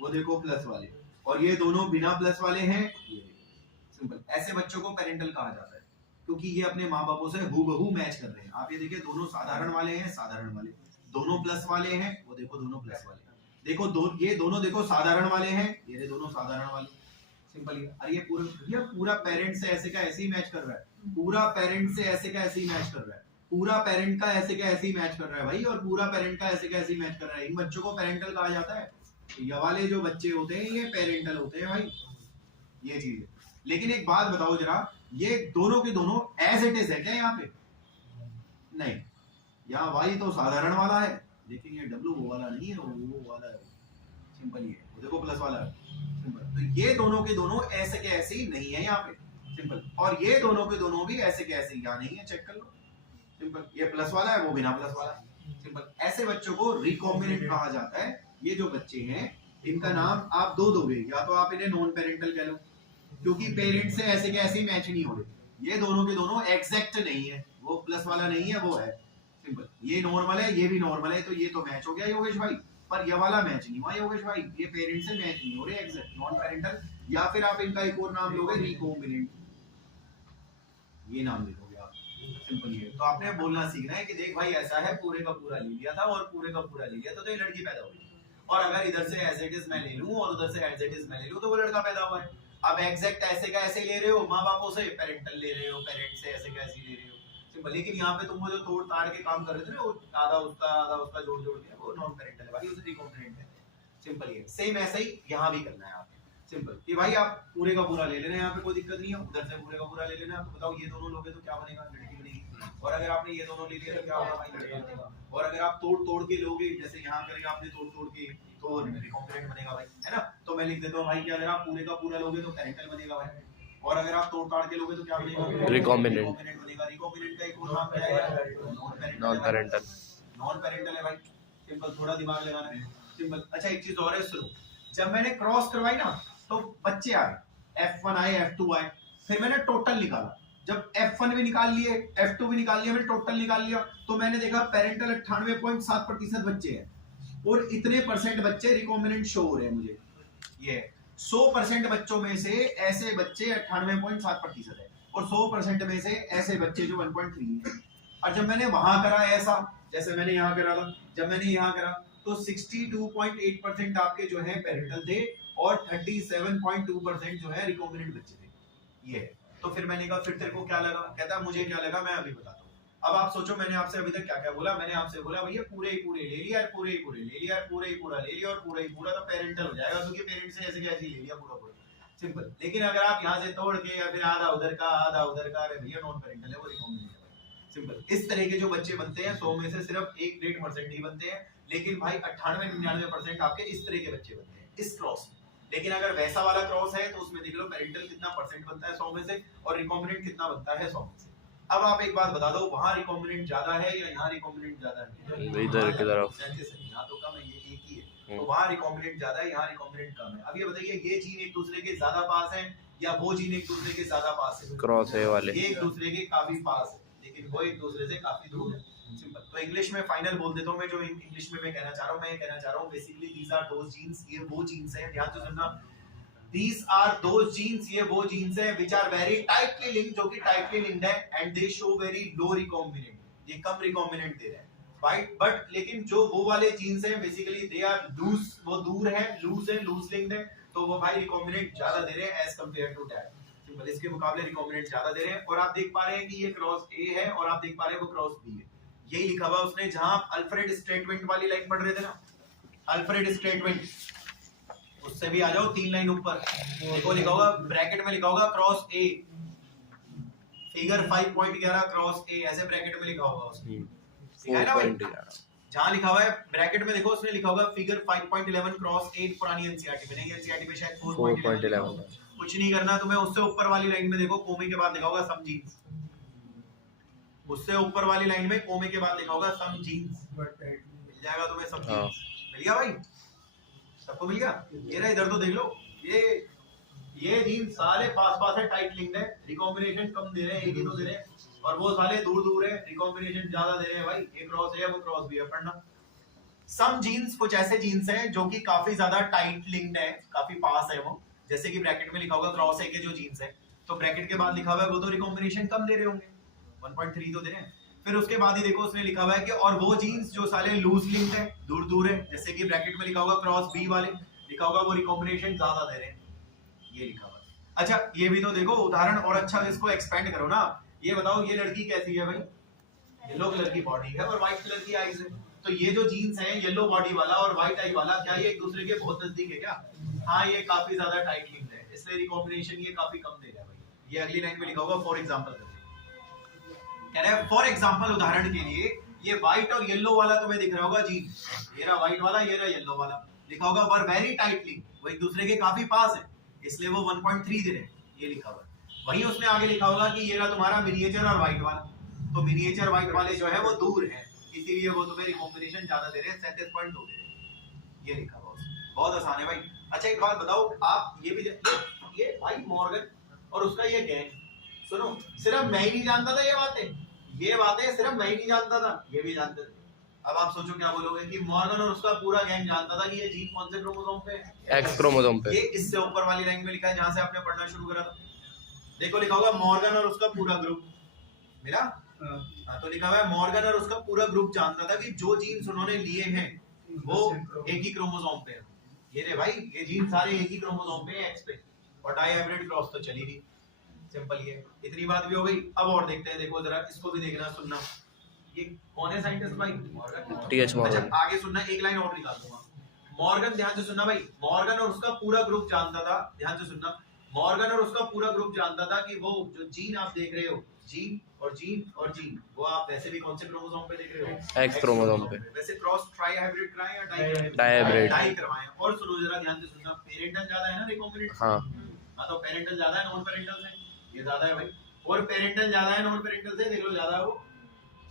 वो देखो प्लस वाले, और ये दोनों बिना प्लस वाले हैं, सिंपल। ऐसे बच्चों को पेरेंटल कहा जाता है क्योंकि ये अपने माँ बापों से हूबहू मैच कर रहे हैं। आप ये देखिए, दोनों साधारण वाले हैं, साधारण वाले, दोनों प्लस वाले हैं, वो देखो दोनों प्लस वाले, देखो ये दोनों देखो साधारण वाले हैं, ये दोनों साधारण वाले, सिंपल। अरे ये पूरा पेरेंट से ऐसे का ऐसे ही मैच कर रहा है, पूरा पेरेंट से ऐसे का ऐसे ही मैच कर रहा है, पूरा पेरेंट का ऐसे का ऐसे ही मैच कर रहा है भाई, और पूरा पेरेंट का ऐसे का ऐसे ही मैच कर रहा है। इन बच्चों को पेरेंटल कहा जाता है। ये वाले जो बच्चे होते हैं ये पेरेंटल होते हैं भाई, ये चीज है। लेकिन एक बात बताओ जरा, ये दोनों के दोनों एज इट इज है क्या यहाँ पे? नहीं, यहाँ वाई तो साधारण वाला है, लेकिन ये W वो वाला नहीं है, वो वाला है, सिंपल। ये देखो प्लस वाला है, सिंपल। तो ये दोनों के दोनों ऐसे के ऐसे ही नहीं है यहाँ पे, सिंपल। और ये दोनों के दोनों भी ऐसे के ऐसे यहाँ नहीं है, चेक कर लो, सिंपल। ये प्लस वाला है, वो बिना प्लस वाला है, सिंपल। ऐसे बच्चों को रिकॉम्बिनेंट कहा जाता है। ये जो बच्चे हैं इनका नाम आप दो दोगे, या तो आप इन्हें नॉन पेरेंटल कह लो, क्योंकि पेरेंट से ऐसे के ऐसे ही मैच नहीं हो रहे। ये दोनों के दोनों एग्जैक्ट नहीं है, वो प्लस वाला नहीं है, वो है, सिंपल। ये नॉर्मल है, ये भी नॉर्मल है, तो ये तो मैच हो गया योगेश भाई, पर ये वाला मैच नहीं हुआ योगेश भाई, ये पेरेंट से मैच नहीं हो रहे, एग्जैक्ट नॉन पेरेंटल। या फिर आप इनका एक और नाम लोगे, रिकॉम्बिनेंट, ये नाम लिखोगे आप, सिंपल। ये तो आपने बोलना सीखना है कि देख भाई ऐसा है, पूरे का पूरा ले लिया था और पूरे का पूरा ले लिया था, तो ये लड़की पैदा हुई। और अगर इधर से एज इट इज मैं ले लूं और उधर से एज इट इज मैं ले लूं, तो वो लड़का पैदा हुआ है। अब एग्जैक्ट ऐसे का ऐसे ले रहे हो, माँ बापों से पेरेंटल ले रहे हो, पेरेंट से ऐसे का ऐसे ले रहे हो, सिंपल। लेकिन यहाँ पे तुम वो जो तोड़ ताड़ के काम कर रहे थे ना, वो आधा उसका जोड़ के, वो नॉन पेरेंटल है भाई, उसे रिकॉम्बिनेंट है, सिंपल। ये सेम ऐसा ही यहाँ भी करना है आप, सिंपल। कि भाई आप पूरे का पूरा ले लेना, यहाँ पे कोई दिक्कत नहीं है, उधर से पूरे का पूरा ले लेना। तो बताओ ये दोनों लोगे तो क्या बनेगा? लड़की बनेगी। और अगर आपने ये दोनों ले लिया तो क्या होगा भाई? लड़का बनेगा। और अगर आप तोड़ के लोगे, जैसे यहाँ करेगा आपने तोड़ के, तो रिकॉम्बिनेंट बनेगा भाई, है ना। तो मैं लिख देता हूँ भाई कि अगर आप पूरे का पूरा लोगे तो पेरेंटल बनेगा भाई, और अगर आप तोड़ ताड़ के लोगे तो क्या बनेगा? रिकॉम्बिनेंट बनेगा। रिकॉम्बिनेंट का एक और नाम क्या है? Non parental. नॉन पेरेंटल है भाई, सिंपल। थोड़ा दिमाग लगाना है, सिंपल। अच्छा एक चीज और है, सुनो। जब मैंने क्रॉस करवाई ना, तो बच्चे आए, F1 आए, F2 आए, फिर मैंने टोटल निकाला। जब F1 भी निकाल लिए, F2 भी निकाल लिया, मैंने टोटल निकाल लिया, तो मैंने देखा पेरेंटल 98.7% बच्चे हैं। और इतने परसेंट बच्चे रिकॉम्बिनेंट शो हो रहे हैं मुझे। ये 100% बच्चों में से ऐसे बच्चे 98.7% है और 100% में से ऐसे बच्चे जो 1.3 है। और जब मैंने वहां करा ऐसा, जैसे मैंने यहाँ करा था, जब मैंने यहाँ करा तो 62.8% आपके जो है पेरेंटल थे और 37.2% जो है रिकॉम्बिनेंट बच्चे थे। ये तो फिर मैंने कहा फिर तेरे को क्या लगा? कहता मुझे क्या लगा मैं अभी बताता हूँ। अब आप सोचो मैंने आपसे अभी तक क्या क्या बोला। मैंने आपसे बोला भैया पूरे ही पूरे ले लिया, पूरे ही पूरे ले लिया, पूरे ही पूरा ले लिया और पूरा ही पूरा तो पेरेंटल हो जाएगा क्योंकि पेरेंट से ऐसे कैसे ले लिया पूरा पूरा, सिंपल। लेकिन अगर आप यहाँ से तोड़ के या फिर आधा उधर का आधा उधर का, अरे भैया नॉन पेरेंटल है वो रिकॉम्बिनेंट है, सिंपल। इस तरह के जो बच्चे बनते हैं 100 में से सिर्फ 1-1.5% ही बनते हैं, लेकिन भाई 98-99% आपके इस तरह के बच्चे बनते हैं इस क्रॉस में। लेकिन अगर वैसा वाला क्रॉस है तो उसमें देख लो पेरेंटल कितना परसेंट बनता है 100 में से और रिकॉम्बिनेंट कितना बनता है 100 में से। अब आप एक बात बता दो, वहां रिकॉम्बिनेंट ज्यादा है या यहाँ रिकॉम्बिनेंट ज्यादा है? इधर की तरफ यहाँ तो कम है, ये एक ही है। तो वहां रिकॉम्बिनेंट ज्यादा है, यहाँ रिकॉम्बिनेंट कम है। अब ये बताइए ये जीन एक दूसरे के ज्यादा पास है या वो जीन एक दूसरे के ज्यादा पास है? क्रॉस है वाले ये एक दूसरे के काफी पास है लेकिन वो एक दूसरे से काफी दूर है, सिंपल। तो इंग्लिश में फाइनल बोल देता हूँ मैं, जो इंग्लिश में मैं कहना चाह रहा हूँ, मैं कहना चाह रहा हूँ basically these are those genes, ये वो जीन्स हैं, ध्यान से सुनना, These are those genes, ये वो genes हैं which are very tightly linked, जो कि tightly linked है and they show very low recombinant, ये कम recombinant दे रहे हैं, right? But लेकिन जो वो वाले genes हैं basically they are loose, वो दूर है, loose है, loose linked है, तो वो भाई recombinant ज्यादा दे रहे हैं as compared to that, simple. इसके मुकाबले recombinant ज्यादा दे रहे हैं और आप देख पा रहे हैं कि ये क्रॉस A है और आप देख पा रहे हैं वो क्रॉस B है। यही लिखा हुआ उसने जहां अल्फ्रेड स्टेटमेंट वाली लाइन पढ़ रहे थे ना, अल्फ्रेड स्टेटमेंट, उससे भी आ जाओ 3 लाइन ऊपर, देखो लिखा होगा ब्रैकेट में लिखा होगा क्रॉस ए, फिगर 5.11 क्रॉस ए, ऐसे ब्रैकेट में लिखा होगा उसने, है ना भाई? जहां लिखा हुआ है ब्रैकेट में देखो उसने लिखा होगा फिगर 5.11 क्रॉस ए, पुरानी एनसीईआरटी में नहीं, एनसीईआरटी में शायद 4.11। कुछ नहीं करना तुम्हें, उससे ऊपर वाली लाइन में देखो कोमे के बाद लिखा होगा सम जीन्स, उससे ऊपर वाली लाइन में कोमे के बाद लिखा होगा सम जीन्स, मिल जाएगा तुम्हें सम जीन्स, मिल गया भाई? सबको मिल गया? ये ना इधर तो देख लो, ये जीन सारे पास है, टाइट लिंक्ड है, रिकॉम्बिनेशन कम दे रहे हैं, एक ही तो दे रहे हैं, और वो सारे दूर है, रिकॉम्बिनेशन ज्यादा दे रहे हैं भाई, ये क्रॉस है वो क्रॉस भी है, पढ़ना। सम जीन्स कुछ ऐसे जीन्स हैं जो कि काफी ज्यादा टाइट लिंक्ड है, काफी पास है वो, जैसे कि ब्रैकेट में लिखा होगा क्रॉस है के जो जीन्स है, तो ब्रैकेट के बाद लिखा हुआ है वो तो रिकॉम्बिनेशन कम दे रहे होंगे, 1.3 तो दे रहे हैं। फिर उसके बाद ही देखो उसने लिखा हुआ है कि और वो जीन्स जो सारे लूज लिंक्ड है, दूर है, जैसे कि ब्रैकेट में लिखा होगा क्रॉस बी वाले, लिखा होगा वो रिकॉम्बिनेशन ज्यादा दे रहे हैं, ये लिखा हुआ है। अच्छा ये भी तो देखो उदाहरण, और अच्छा इसको एक्सपेंड करो ना, ये बताओ ये लड़की कैसी है भाई? येलो कलर की बॉडी है और व्हाइट कलर की आईज है, तो ये जो जीन्स है येलो बॉडी वाला और व्हाइट आई वाला, क्या ये एक दूसरे के बहुत नजदीक है क्या? हाँ ये काफी ज्यादा टाइट लिंक्ड है, इसलिए रिकॉम्बिनेशन ये काफी कम दे रहा है भाई। ये अगली लाइन में लिखा होगा फॉर एग्जांपल, कह रहा है फॉर एग्जांपल उदाहरण के लिए ये व्हाइट और येलो वाला तुम्हें दिख रहा होगा जीन, ये रहा व्हाइट वाला, ये रहा येलो वाला, लिखा होगा वर वेरी टाइटली, वो एक दूसरे के काफी पास है, इसलिए वो 1.3 दे रहे हैं, ये लिखा हुआ है। वहीं उसने आगे लिखा होगा कि ये रहा तुम्हारा मिनिएचर और व्हाइट वाला, तो मिनिएचर व्हाइट वाले जो है वो दूर है, इसीलिए वो तुम्हें रिकॉम्बिनेशन ज्यादा दे रहे हैं, 37.2 दे रहे हैं, ये लिखा हुआ है। बहुत आसान है भाई। अच्छा एक बात बताओ आप, ये भी ये भाई मॉर्गन और उसका ये गैंग, सुनो सिर्फ मैं ही नहीं जानता था ये बातें सिर्फ मैं ही नहीं जानता था, ये भी जानते थे। अब आप सोचो क्या बोलोगे कि मॉर्गन और उसका पूरा गैंग जानता था कि ये जीन कौन से क्रोमोसोम पे है? एक्स क्रोमोसोम पे। ये इससे ऊपर वाली लाइन में लिखा है जहां से आपने पढ़ना शुरू करा था, देखो लिखा होगा मॉर्गन और उसका पूरा ग्रुप, मिला? हाँ तो लिखा हुआ है मॉर्गन और उसका पूरा ग्रुप जानता था कि जो जीन्स उन्होंने लिए हैं वो एक ही क्रोमोसोम पे है। ये रे भाई ये जीन सारे एक ही क्रोमोसोम पे है, एक्स पे, और डाई हाइब्रिड क्रॉस तो चली नहीं, सिंपल। ये इतनी बात भी हो गई। अब और देखते हैं, देखो जरा इसको भी देखना सुनना, ये कौन है साइंटिस्ट भाई? Morgan, TH Morgan. अच्छा आगे सुनना, एक लाइन और निकाल दूंगा। मॉर्गन, ध्यान से सुनना भाई, मॉर्गन और उसका पूरा ग्रुप जानता था, ध्यान से सुनना, मॉर्गन और उसका पूरा ग्रुप जानता था कि वो जो जीन आप देख रहे हो, जीन और जीन और जीन, वो आप वैसे भी कौन से क्रोमोसोम पे देख रहे हो? एक्स क्रोमोसोम पे। वैसे क्रॉस ट्राई हाइब्रिड कराएं या डाई हाइब्रिड डाई करवाएं। और सुनो जरा ध्यान से सुनना, पेरेंटल ज्यादा है ना रिकॉम्बिनेंट? हां तो पेरेंटल ज्यादा है नॉन पेरेंटल से, ये ज्यादा है भाई, और पेरेंटल ज्यादा है नॉन पेरेंटल से, देख लो ज्यादा है वो,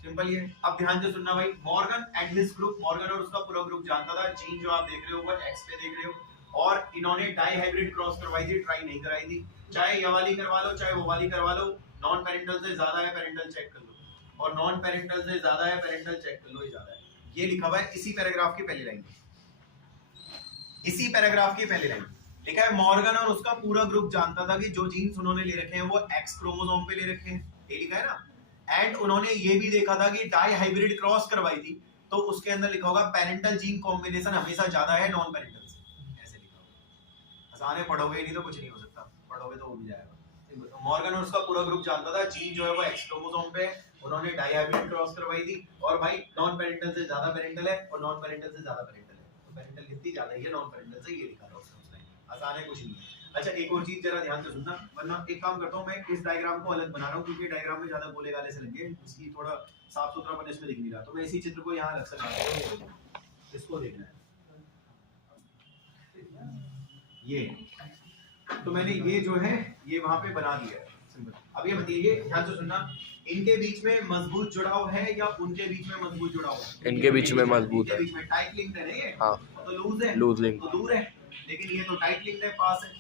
सिंपल ये। अब ध्यान से सुनना भाई, Morgan and his group, Morgan और उसका पूरा ग्रुप जानता था जीन जो आप देख रहे हो ऊपर एक्स पे देख रहे हो, और इन्होंने डाई हाइब्रिड क्रॉस करवाई थी, ट्राई नहीं कराई थी, चाहे ये वाली करवा लो चाहे वो वाली करवा लो, नॉन पेरेंटल से ज्यादा है पेरेंटल चेक कर लो, और नॉन पेरेंटल से ज्यादा है पेरेंटल चेक कर लो, ये ज्यादा है, ये लिखा हुआ है इसी पैराग्राफ की पहली लाइन, इसी पैराग्राफ की पहली लाइन लिखा है मॉर्गन और उसका पूरा ग्रुप जानता था कि जो जीन्स उन्होंने ले रखे हैं वो एक्स क्रोमोसोम पे ले रखे हैं, ये लिखा है ना। एंड उन्होंने ये भी देखा था कि डाई हाइब्रिड क्रॉस करवाई थी, तो उसके अंदर लिखा होगा पेरेंटल जीन कॉम्बिनेशन हमेशा ज्यादा है नॉन पेरेंटल से, ऐसे लिखा होगा। आसान है, पढ़ोगे नहीं तो कुछ नहीं हो सकता, पढ़ोगे तो हो भी जाएगा। मॉर्गन और उसका पूरा ग्रुप जानता था जीन जो है वो एक्स क्रोमोसोम पे, उन्होंने डाई हाइब्रिड क्रॉस करवाई थी, और भाई नॉन पेरेंटल से ज्यादा पेरेंटल है और नॉन पेरेंटल से ज्यादा पेरेंटल है, तो पेरेंटल कितनी ज्यादा ही है नॉन पेरेंटल से, ये लिखा था उसने। आसान है, कुछ नहीं है। अच्छा एक और चीज जरा ध्यान से सुनना, वरना एक काम करता हूं मैं इस डायग्राम को अलग बना रहा हूं क्योंकि डायग्राम में ज्यादा गोले गाले से लगे, इसकी थोड़ा साफ सुथरापन इसमें दिख नहीं रहा, तो मैं इसी चित्र को यहां अलग से बनाता हूं, इसको देखना है ये, तो मैंने ये जो है ये वहां पे बना दिया है सिंपल। अब ये बताइए ध्यान से सुनना, इनके बीच में मजबूत जुड़ाव है या उनके बीच में मजबूत जुड़ाव है? इनके बीच में मजबूत है, बीच में टाइट लिंक्ड है ना ये, हाँ तो लूज है, लूज लिंक, तो दूर है, लेकिन ये तो टाइट लिंक्ड है, पास है,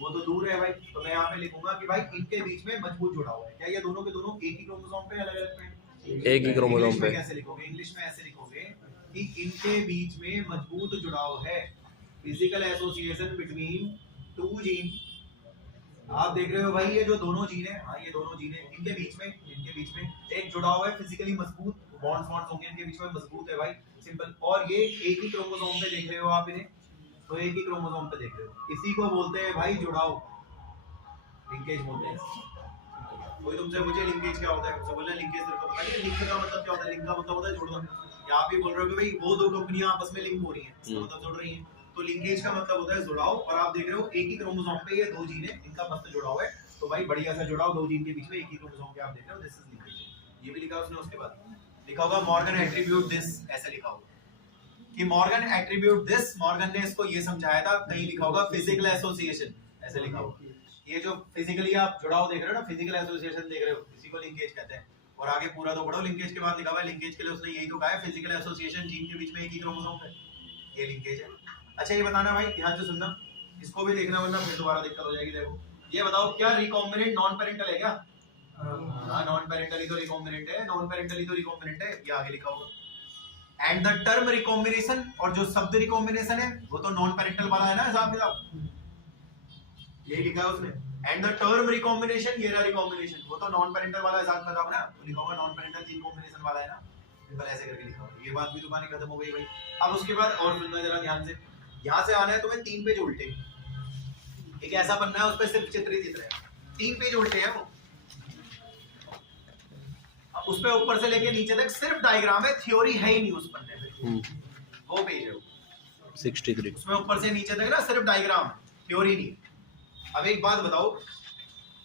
वो तो दूर है भाई। तो मैं यहाँ पे लिखूंगा कि भाई इनके बीच में मजबूत जुड़ाव है। क्या ये दोनों के दोनों एक ही क्रोमोसोम पे अलग अलग पे? एक ही क्रोमोसोम पे। कैसे लिखोगे? इंग्लिश में ऐसे लिखोगे कि इनके बीच में मजबूत जुड़ाव है, physical association between two gene. आप देख रहे हो भाई ये जो दोनों जीन है, हाँ ये दोनों जीन है, इनके बीच में एक जुड़ाव है, फिजिकली मजबूत बॉन्ड्स होंगे इनके बीच में, मजबूत है भाई, सिंपल। और ये एक ही क्रोमोसोम पे देख रहे हो आप इन्हें, तो एक ही क्रोमोसोम पे देख रहे हो, इसी को बोलते हैं भाई जुड़ाव, लिंकेज बोलते हैं। कोई तुमसे मुझे लिंकेज क्या होता है, सब बोलना लिंकेज, तेरे को पता नहीं लिंक का मतलब क्या होता है? लिंक का मतलब होता है जोड़ना, या आप ही बोल रहे हो कि भाई वो दो कंपनियां आपस में लिंक हो रही हैं, इसका मतलब जोड़ रही हैं, तो लिंकेज का मतलब होता है जुड़ाव। और आप देख रहे हो एक ही क्रोमोसोम पे ये दो जीन है, इनका मस्त जुड़ाव है, तो भाई बढ़िया सा जुड़ाव, दो जीन के बीच में एक ही क्रोमोसोम पे आप देख रहे हो, दिस इज लिंकेज। ये भी लिखा उसने, उसके बाद लिखा होगा मॉर्गन एट्रीब्यूट दिस, ऐसे लिखा होगा कि मॉर्गन एट्रीब्यूट दिस, मॉर्गन ने इसको ये समझाया था, कहीं लिखा होगा फिजिकल एसोसिएशन, ऐसे लिखा होगा। ये जो फिजिकली आप जुड़ाव देख रहे हो ना, फिजिकल एसोसिएशन देख रहे हो, इसी को लिंकेज कहते हैं। और आगे पूरा तो पढ़ो, लिंकेज के बाद लिखा हुआ है, लिंकेज के लिए उसने यही तो कहा है, फिजिकल एसोसिएशन जीन के बीच में एक ही क्रोमोसोम है, ये लिंकेज है। अच्छा ये बताना भाई, ध्यान से सुनना, इसको भी देखना वरना फिर दोबारा दिक्कत हो जाएगी। देखो ये बताओ क्या रिकॉम्बिनेंट नॉन पेरेंटल है क्या? हाँ नॉन पेरेंटल ही तो रिकॉम्बिनेंट है, नॉन पेरेंटल ही तो रिकॉम्बिनेंट है, ये आगे लिखा होगा। एंड द टर्म रिकॉम्बिनेशन, और जो शब्द रिकॉम्बिनेशन है वो तो नॉन पेरेंटल वाला है ना हिसाब किताब, यही लिखा है उसने। एंड द टर्म रिकॉम्बिनेशन, ये रहा रिकॉम्बिनेशन, वो तो नॉन पेरेंटल वाला हिसाब किताब ना, तो लिखा होगा नॉन पेरेंटल जीन कॉम्बिनेशन वाला है ना, सिंपल ऐसे करके लिखा होगा। ये बात भी तुम्हारी खत्म हो गई भाई। अब उसके बाद और सुनना जरा ध्यान से, यहाँ से आना है तुम्हें 3 पेज उल्टे, एक ऐसा बनना है उस पर सिर्फ चित्र ही चित्र है, 3 पेज उल्टे हैं वो, उस पे ऊपर से लेके नीचे तक सिर्फ डायग्राम है, थ्योरी है ही नहीं उस पन्ने पे, वो पेज है वो 63, उसमें ऊपर से नीचे तक ना सिर्फ डायग्राम, थ्योरी नहीं। अब एक बात बताओ,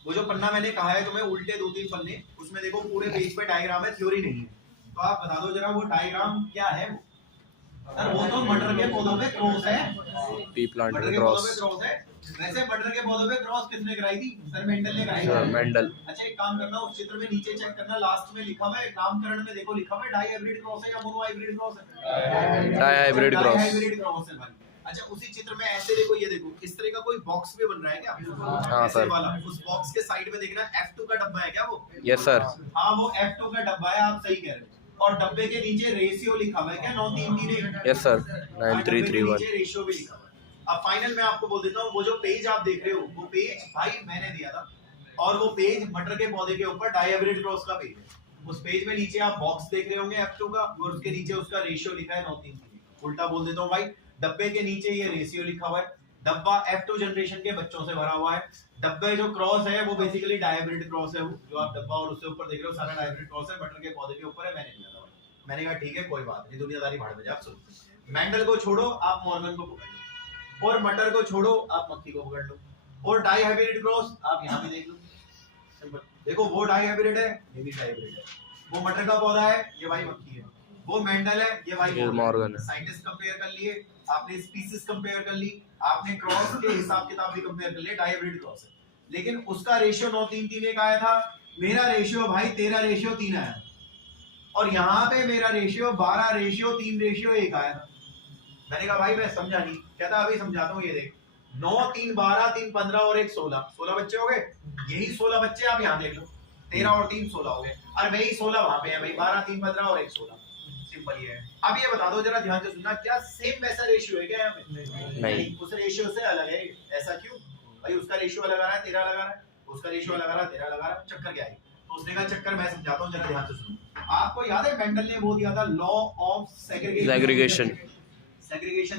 वो जो पन्ना मैंने कहा है तुम्हें उल्टे 2-3 पन्ने, उसमें देखो पूरे पेज पे डायग्राम है, थ्योरी नहीं है, तो आप बता दो जरा वो डायग्राम क्या है? सर वो तो मटर के पौधों पे क्रॉस है, पी प्लांट मटर के पौधों पे क्रॉस है। वैसे मटर के पौधों पे क्रॉस किसने कराई थी? सर मेंडल ने कराई थी, मेंडल। अच्छा एक काम करना, उस चित्र में नीचे चेक करना, लास्ट में लिखा हुआ है नामकरण में, देखो लिखा हुआ है डाई हाइब्रिड क्रॉस है या मोनो हाइब्रिड क्रॉस है? Dihybrid cross, dihybrid cross है भाई। अच्छा उसी चित्र में ऐसे देखो, ये देखो इस तरह का कोई बॉक्स भी बन रहा है क्या? हाँ सर, वाला उस बॉक्स के साइड में देखना F2 का डब्बा है क्या वो? यस सर, हाँ वो F2 का डब्बा है, आप सही कह रहे हो। और डब्बे के नीचे रेशियो लिखा हुआ है क्या? 9331, यस सर, 9331, नीचे रेशियो भी लिखा हुआ है। अब फाइनल मैं आपको बोल देता हूँ, वो जो पेज आप देख रहे हो वो पेज भाई मैंने दिया था, और वो पेज मटर के पौधे के ऊपर डाई हाइब्रिड क्रॉस का पेज है। उस पेज में नीचे आप बॉक्स देख रहे होंगे F2 का, और उसके नीचे उसका रेशियो लिखा है 9331। उल्टा बोल देता हूँ भाई, डब्बे के नीचे ये रेशियो लिखा हुआ है, डब्बा F2 जनरेशन के बच्चों से भरा हुआ है, डब्बे जो क्रॉस है वो बेसिकली डायहाइब्रिड क्रॉस है, वो जो आप डब्बा और उससे ऊपर देख रहे हो सारा डायहाइब्रिड क्रॉस है, मटर के पौधे के ऊपर है, मैंने दिया था। मैंने कहा ठीक है कोई बात नहीं, दुनियादारी भाड़ में जा। आप सुनो, मेंडल को छोड़ो, आप मॉर्गन को पकड़ लो, और मटर को छोड़ो, आप मक्खी को पकड़ लो, और डाई हाइब्रिड क्रॉस आप यहाँ भी देख लो, सिंपल। देखो वो डाई हाइब्रिड है, ये भी डाई हाइब्रिड है, वो मटर का पौधा है, ये भाई मक्खी है, वो मेंडल है, ये भाई मॉर्गन है। साइंटिस्ट कंपेयर कर लिए आपने, स्पीसीज कंपेयर कर ली आपने, क्रॉस के हिसाब किताब भी कंपेयर कर लिए, डाई हाइब्रिड क्रॉस है। लेकिन उसका रेशियो 9-3-3 आया था, मेरा रेशियो भाई 13:3 आया, और यहाँ पे मेरा रेशियो 12:3:1 आया था। मैंने कहा भाई मैं समझा नहीं, कहता अभी समझाता हूँ, ये देख 9 3 12 3 15 और 1 16 बच्चे हो गए, यही 16 बच्चे आप यहाँ देख लो, 13 और 3 16 हो गए, और वही 16 वहां पे है भाई, 12 3 15 और 1 16, सिंपल ये है। अब ये बता दो जरा ध्यान से सुनना, क्या सेम वैसा रेशियो है क्या यहाँ पे? नहीं। उस रेशियो से अलग है। ऐसा क्यों भाई? उसका रेशियो अलग आ रहा है, तेरा अलग आ रहा है, उसका रेशियो अलग आ रहा है, तेरा अलग आ रहा है, चक्कर क्या है? तो उसने कहा चक्कर मैं समझाता हूँ, जरा ध्यान से सुनो। आपको याद है मेंडल ने वो दिया था लॉ ऑफ सेग्रीगेशन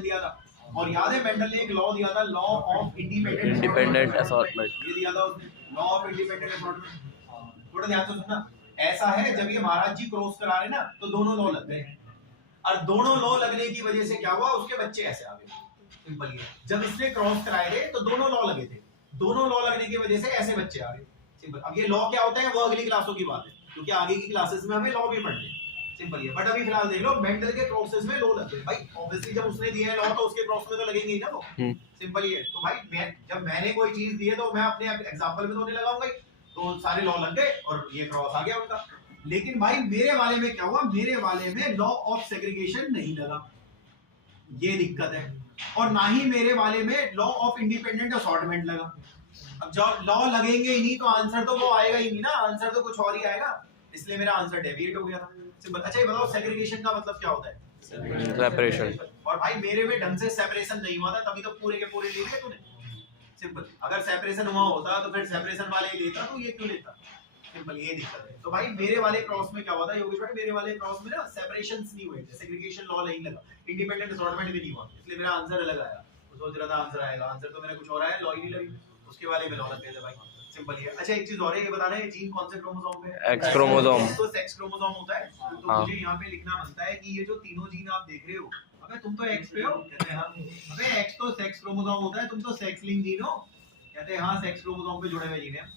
दिया था, और याद है मेंडल ने एक लॉ दिया था, लॉ ऑफ इंडिपेंडेंट असॉर्टमेंट। ये दिया था उसने, लॉ ऑफ इंडिपेंडेंट असॉर्टमेंट। थोड़ा ध्यान से सुनना। ऐसा है जब ये महाराज जी क्रॉस करा रहे ना तो दोनों लॉ लग गए, और दोनों लॉ लगने की वजह से क्या हुआ, उसके बच्चे ऐसे आ गए। सिंपल ये, जब इसने क्रॉस कराए थे तो दोनों लॉ लगे थे, दोनों लॉ लगने की वजह से ऐसे बच्चे आ गए। सिंपल। अब ये लॉ क्या होता है वो अगली क्लासों की बात है, क्योंकि आगे की क्लासेस में हमें लॉ भी पढ़ने हैं। सिंपल ये, बट अभी फिलहाल देख लो मेंडल के क्रॉसेस में लॉ लग गए। भाई ऑब्वियसली जब उसने दिया है लॉ तो उसके क्रॉस में तो लगेंगे ही ना वो। सिंपल ये। तो भाई जब मैंने कोई चीज दी है तो मैं अपने एग्जांपल में तो नहीं लगाऊंगा, तो सारे लॉ लग गए और ये क्रॉस आ गया उनका। लेकिन भाई मेरे वाले में क्या हुआ, मेरे वाले में लॉ ऑफ सेग्रीगेशन नहीं लगा, ये दिक्कत है। और ना ही मेरे वाले में लॉ ऑफ इंडिपेंडेंट असॉर्टमेंट लगा। अब जब लॉ लगेंगे ही नहीं तो आंसर तो वो आएगा ही नहीं ना, आंसर तो कुछ और ही आएगा, इसलिए मेरा आंसर डेविएट हो गया था। सिंपल। अच्छा ये बताओ सेग्रीगेशन का मतलब क्या होता है? सेपरेशन। और भाई मेरे में ढंग से सेपरेशन नहीं हुआ था, तभी तो पूरे के पूरे ले लिए तूने। सिंपल। अगर सेपरेशन हुआ होता तो फिर सेपरेशन वाले ही लेता, तो ये क्यों लेता? सिंपल। ये दिक्कत है। तो भाई मेरे वाले क्रॉस में क्या हुआ था योगेश भाई, मेरे वाले क्रॉस में ना सेपरेशंस नहीं हुए थे, सेग्रीगेशन लॉ नहीं लगा, इंडिपेंडेंट असॉर्टमेंट भी नहीं हुआ, इसलिए मेरा आंसर अलग आया। तो सोच रहा था आंसर आएगा, आंसर तो मेरा कुछ और आया, लॉ ही नहीं लगी, उसके वाले में लॉ लग गए थे भाई। सिंपल ये। अच्छा एक चीज और है, ये बताना है जीन कौन से क्रोमोसोम पे है? X chromosome. तो सेक्स क्रोमोसोम होता है। तो मुझे यहाँ पे लिखना बनता है कि ये जो तीनों जीन आप देख रहे हो, अबे तुम तो एक्स पे हो, कहते हैं हाँ। अबे एक्स तो सेक्स क्रोमोसोम होता है, तुम तो सेक्स लिंक जीन हो, कहते हैं हाँ सेक्स क्रोमोसोम पे जुड़े हुए जीन है।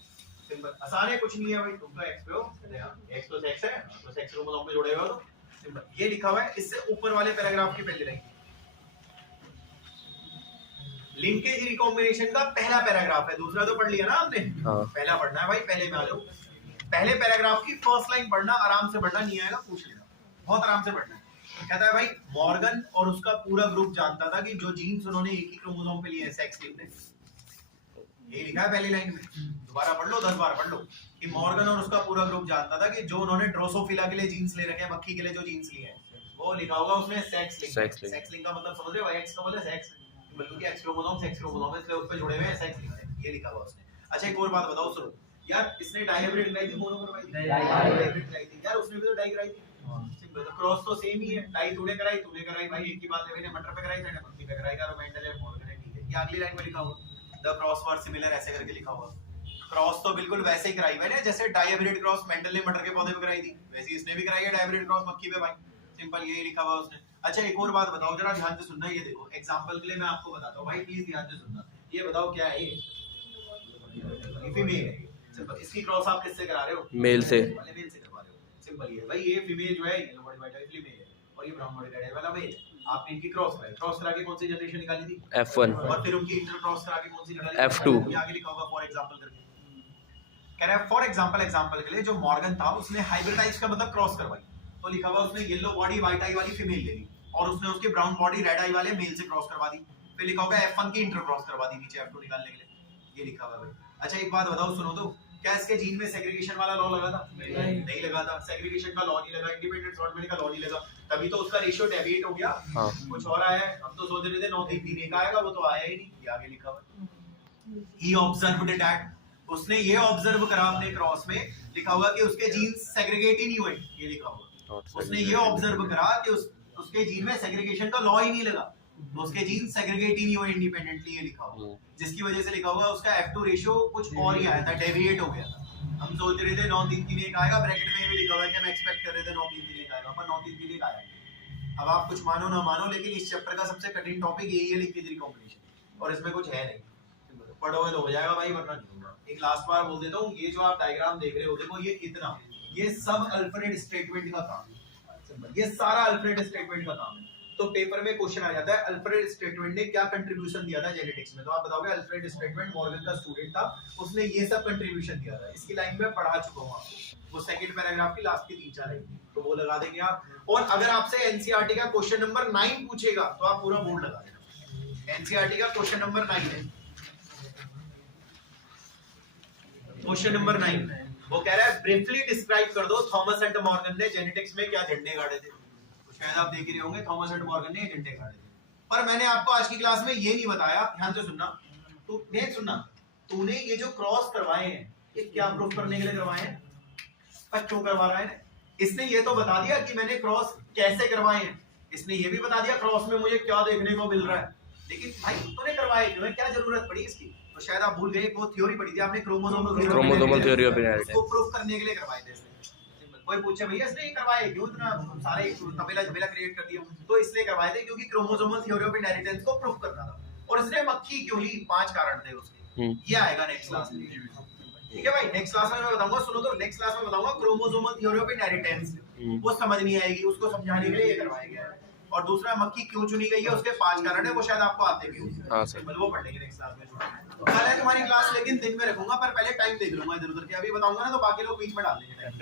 सिंपल। आसान है, कुछ नहीं है भाई, तुम तो एक्स पे हो, कहते हैं हाँ एक्स तो सेक्स है, तो सेक्स क्रोमोसोम पे जुड़े हुए हो। तो सिंपल। ये लिखा हुआ है। इससे ऊपर वाले पैराग्राफ की पहले लाइन, लिंकेज रिकॉम्बिनेशन का पहला पैराग्राफ है, दूसरा तो पढ़ लिया ना आपने। पहला पढ़ना है भाई, पहले में आ जाओ। पहले पैराग्राफ की फर्स्ट लाइन पढ़ना, आराम से पढ़ना, नहीं आएगा पूछ लेना, बहुत आराम से पढ़ना है। कहता है भाई मॉर्गन और उसका पूरा ग्रुप जानता था कि जो जीन्स उन्होंने एक ही क्रोमोसोम पे लिए हैं सेक्स लिंक ने, ये लिखा है पहली लाइन में, दोबारा पढ़ लो, 10 बार पढ़ लो, कि मॉर्गन और उसका पूरा ग्रुप जानता था कि जो उन्होंने ड्रोसोफिला के लिए जीन्स ले रखे हैं, मक्खी के लिए जो जीन्स लिए हैं, वो लिखा होगा उसमें सेक्स लिंक। सेक्स लिंक का मतलब समझ रहे हो, एक्स का मतलब सेक्स, बल्कि एक्स क्रोमोसोम सेक्स क्रोमोसोम है, इसलिए उस पे जुड़े हुए हैं, सेक्स लिंक है, ये लिखा हुआ उसने। अच्छा एक और बात बताओ, सुनो यार, इसने डायहाइब्रिड कराई थी, मोनो करवाई थी? डायहाइब्रिड कराई थी यार, उसने भी तो डाई कराई थी। सिंपल। तो क्रॉस तो सेम ही है, डाई तूने कराई, तूने कराई, भाई एक ही बात है, मैंने मटर पे कराई, मैंने मक्खी पे कराई, करो मेंडल है, मॉर्गन है, ठीक है। ये अगली लाइन में लिखा हुआ, द क्रॉस वर सिमिलर, ऐसे करके लिखा हुआ। क्रॉस तो बिल्कुल वैसे ही कराई मैंने, जैसे डायहाइब्रिड क्रॉस मेंडल ने मटर के पौधे पे कराई थी, वैसे ही इसने भी कराई है डायहाइब्रिड क्रॉस मक्खी पे भाई। सिंपल। यही लिखा हुआ उसने। अच्छा एक और बात बताओ, जरा ध्यान से सुनना, ये देखो एग्जांपल के लिए मैं आपको बताता हूं भाई, प्लीज ध्यान से सुनना। ये बताओ क्या है ये? फीमेल है। सिंपल। इसकी क्रॉस आप किससे करा रहे हो? मेल से। वाले मेल से करवा रहे हो। सिंपल। ये भाई ये फीमेल जो है, येलो बॉडी वाइट है, फीमेल है, और ये ब्राउन बॉडी रेड है वाला मेल है। आपने इनकी क्रॉस कराई, क्रॉस करा के कौन सी जनरेशन निकाली थी? F1। और फिर उनकी इंटर क्रॉस करा के कौन सी निकाली? F2। ये आगे लिखा होगा फॉर एग्जांपल करके, कह रहा है फॉर एग्जांपल के लिए जो मॉर्गन था उसने हाइब्रिडाइज का मतलब क्रॉस करवाई, तो लिखा हुआ उसने येलो बॉडी व्हाइट आई वाली फीमेल ले ली, और उसने उसके ब्राउन बॉडी रेड आई वाले मेल से क्रॉस करवा दी, फिर लिखा होगा F1 की इंटर क्रॉस करवा दी नीचे F2 निकालने के लिए, ये लिखा हुआ है भाई। अच्छा एक बात बताओ, सुनो तो, क्या इसके जीन में सेग्रीगेशन वाला लॉ लगा था? नहीं लगा था, सेग्रीगेशन का लॉ नहीं लगा, इंडिपेंडेंट असॉर्टमेंट का लॉ नहीं लगा, तभी तो उसका रेशियो डेविएट हो गया। कुछ और आया है, हम तो सोच रहे थे 9-3-3 का आएगा, वो तो आया ही नहीं, ये आगे लिखा हुआ। ही ऑब्जर्व्ड दैट, उसने ये ऑब्जर्व करा अपने क्रॉस में, लिखा हुआ कि उसके जीन्स सेग्रीगेट ही नहीं हुए, ये लिखा हुआ। उसने ये ऑब्जर्व करा कि उसके जीन में सेग्रीगेशन का लॉ ही नहीं लगा, उसके जीन सेग्रीगेट ही नहीं हुए इंडिपेंडेंटली, ये लिखा हुआ, जिसकी वजह से लिखा हुआ उसका F2 रेशियो कुछ और ही आया था, डेविएट हो गया था। हम सोच रहे थे 9-3-3 आएगा, ब्रैकेट में भी लिखा हुआ है कि हम एक्सपेक्ट कर रहे थे 9-3-3 आएगा, पर 9-3-3 आया। अब आप कुछ मानो ना मानो, लेकिन इस चैप्टर का सबसे कठिन टॉपिक यही है, लिंकेज रिकॉम्बिनेशन, और इसमें कुछ है नहीं, पढ़ोगे तो हो जाएगा भाई, वरना नहीं होगा। एक लास्ट बार बोल देता हूँ, ये जो आप डायग्राम देख रहे हो, देखो ये इतना, ये सब अल्फ्रेड स्टेटमेंट का काम है, ये सारा अल्फ्रेड स्टेटमेंट का काम है। तो पेपर में क्वेश्चन आ जाता है अल्फ्रेड स्टेटमेंट ने क्या कंट्रीब्यूशन दिया था जेनेटिक्स में, तो आप बताओगे अल्फ्रेड स्टेटमेंट मॉर्गन का स्टूडेंट था, उसने ये सब कंट्रीब्यूशन दिया था। इसकी लाइन में पढ़ा चुका हूं आपको, वो सेकंड पैराग्राफ की लास्ट की 3-4 लाइन, तो वो लगा देंगे आप। और अगर आपसे एनसीईआरटी का क्वेश्चन नंबर 9 पूछेगा तो आप पूरा बोर्ड लगा देना। एनसीईआरटी का क्वेश्चन नंबर 9 है, क्वेश्चन नंबर 9 वो कह रहा है ब्रीफली डिस्क्राइब कर दो थॉमस एंड मॉर्गन ने जेनेटिक्स में क्या झंडे गाड़े थे। शायद आप देख ही रहे होंगे थॉमस एंड मॉर्गन ने झंडे गाड़े थे। पर मैंने आपको आज की क्लास में ये नहीं बताया, ध्यान से सुनना, तो नहीं सुनना, तूने ये जो क्रॉस करवाए हैं ये क्या प्रूफ करने के लिए करवाए हैं? क्यों करवा रहा है? इसने ये तो बता दिया कि मैंने क्रॉस कैसे करवाए हैं, इसने ये भी बता दिया क्रॉस में मुझे क्या देखने को मिल रहा है, लेकिन भाई तूने करवाए क्यों है, क्या जरूरत पड़ी इसकी? तो शायद आप भूल गए, वो थ्योरी पढ़ी थी आपने, क्रोमोसोमल थ्योरी ऑफ इनहेरिटेंस, उसको प्रूफ करने के लिए करवाए थे इसने। कोई पूछे भैया इसने ये करवाए क्यों, इतना सारे तबेला झमेला क्रिएट कर दिया? तो इसलिए करवाए थे क्योंकि क्रोमोसोमल थ्योरी ऑफ इनहेरिटेंस को प्रूफ करना था। और इसने मक्खी क्यों ली? 5 कारण थे उसके, ये आएगा नेक्स्ट क्लास में, ठीक है भाई? नेक्स्ट क्लास में मैं बताऊंगा, सुनो तो, नेक्स्ट क्लास में बताऊंगा क्रोमोसोमल थ्योरी ऑफ इनहेरिटेंस, वो समझ नहीं आएगी, उसको समझाने के लिए ये करवाया गया है। और दूसरा मक्खी क्यों चुनी गई है, उसके 5 कारण है, वो शायद आपको आते भी होंगे। हां सर, वो पढ़ेंगे नेक्स्ट क्लास में। कल है तुम्हारी क्लास, लेकिन दिन में रखूंगा, पर पहले टाइम देख लूंगा इधर उधर के, अभी बताऊंगा ना तो बाकी लोग बीच में डाल देंगे टाइम।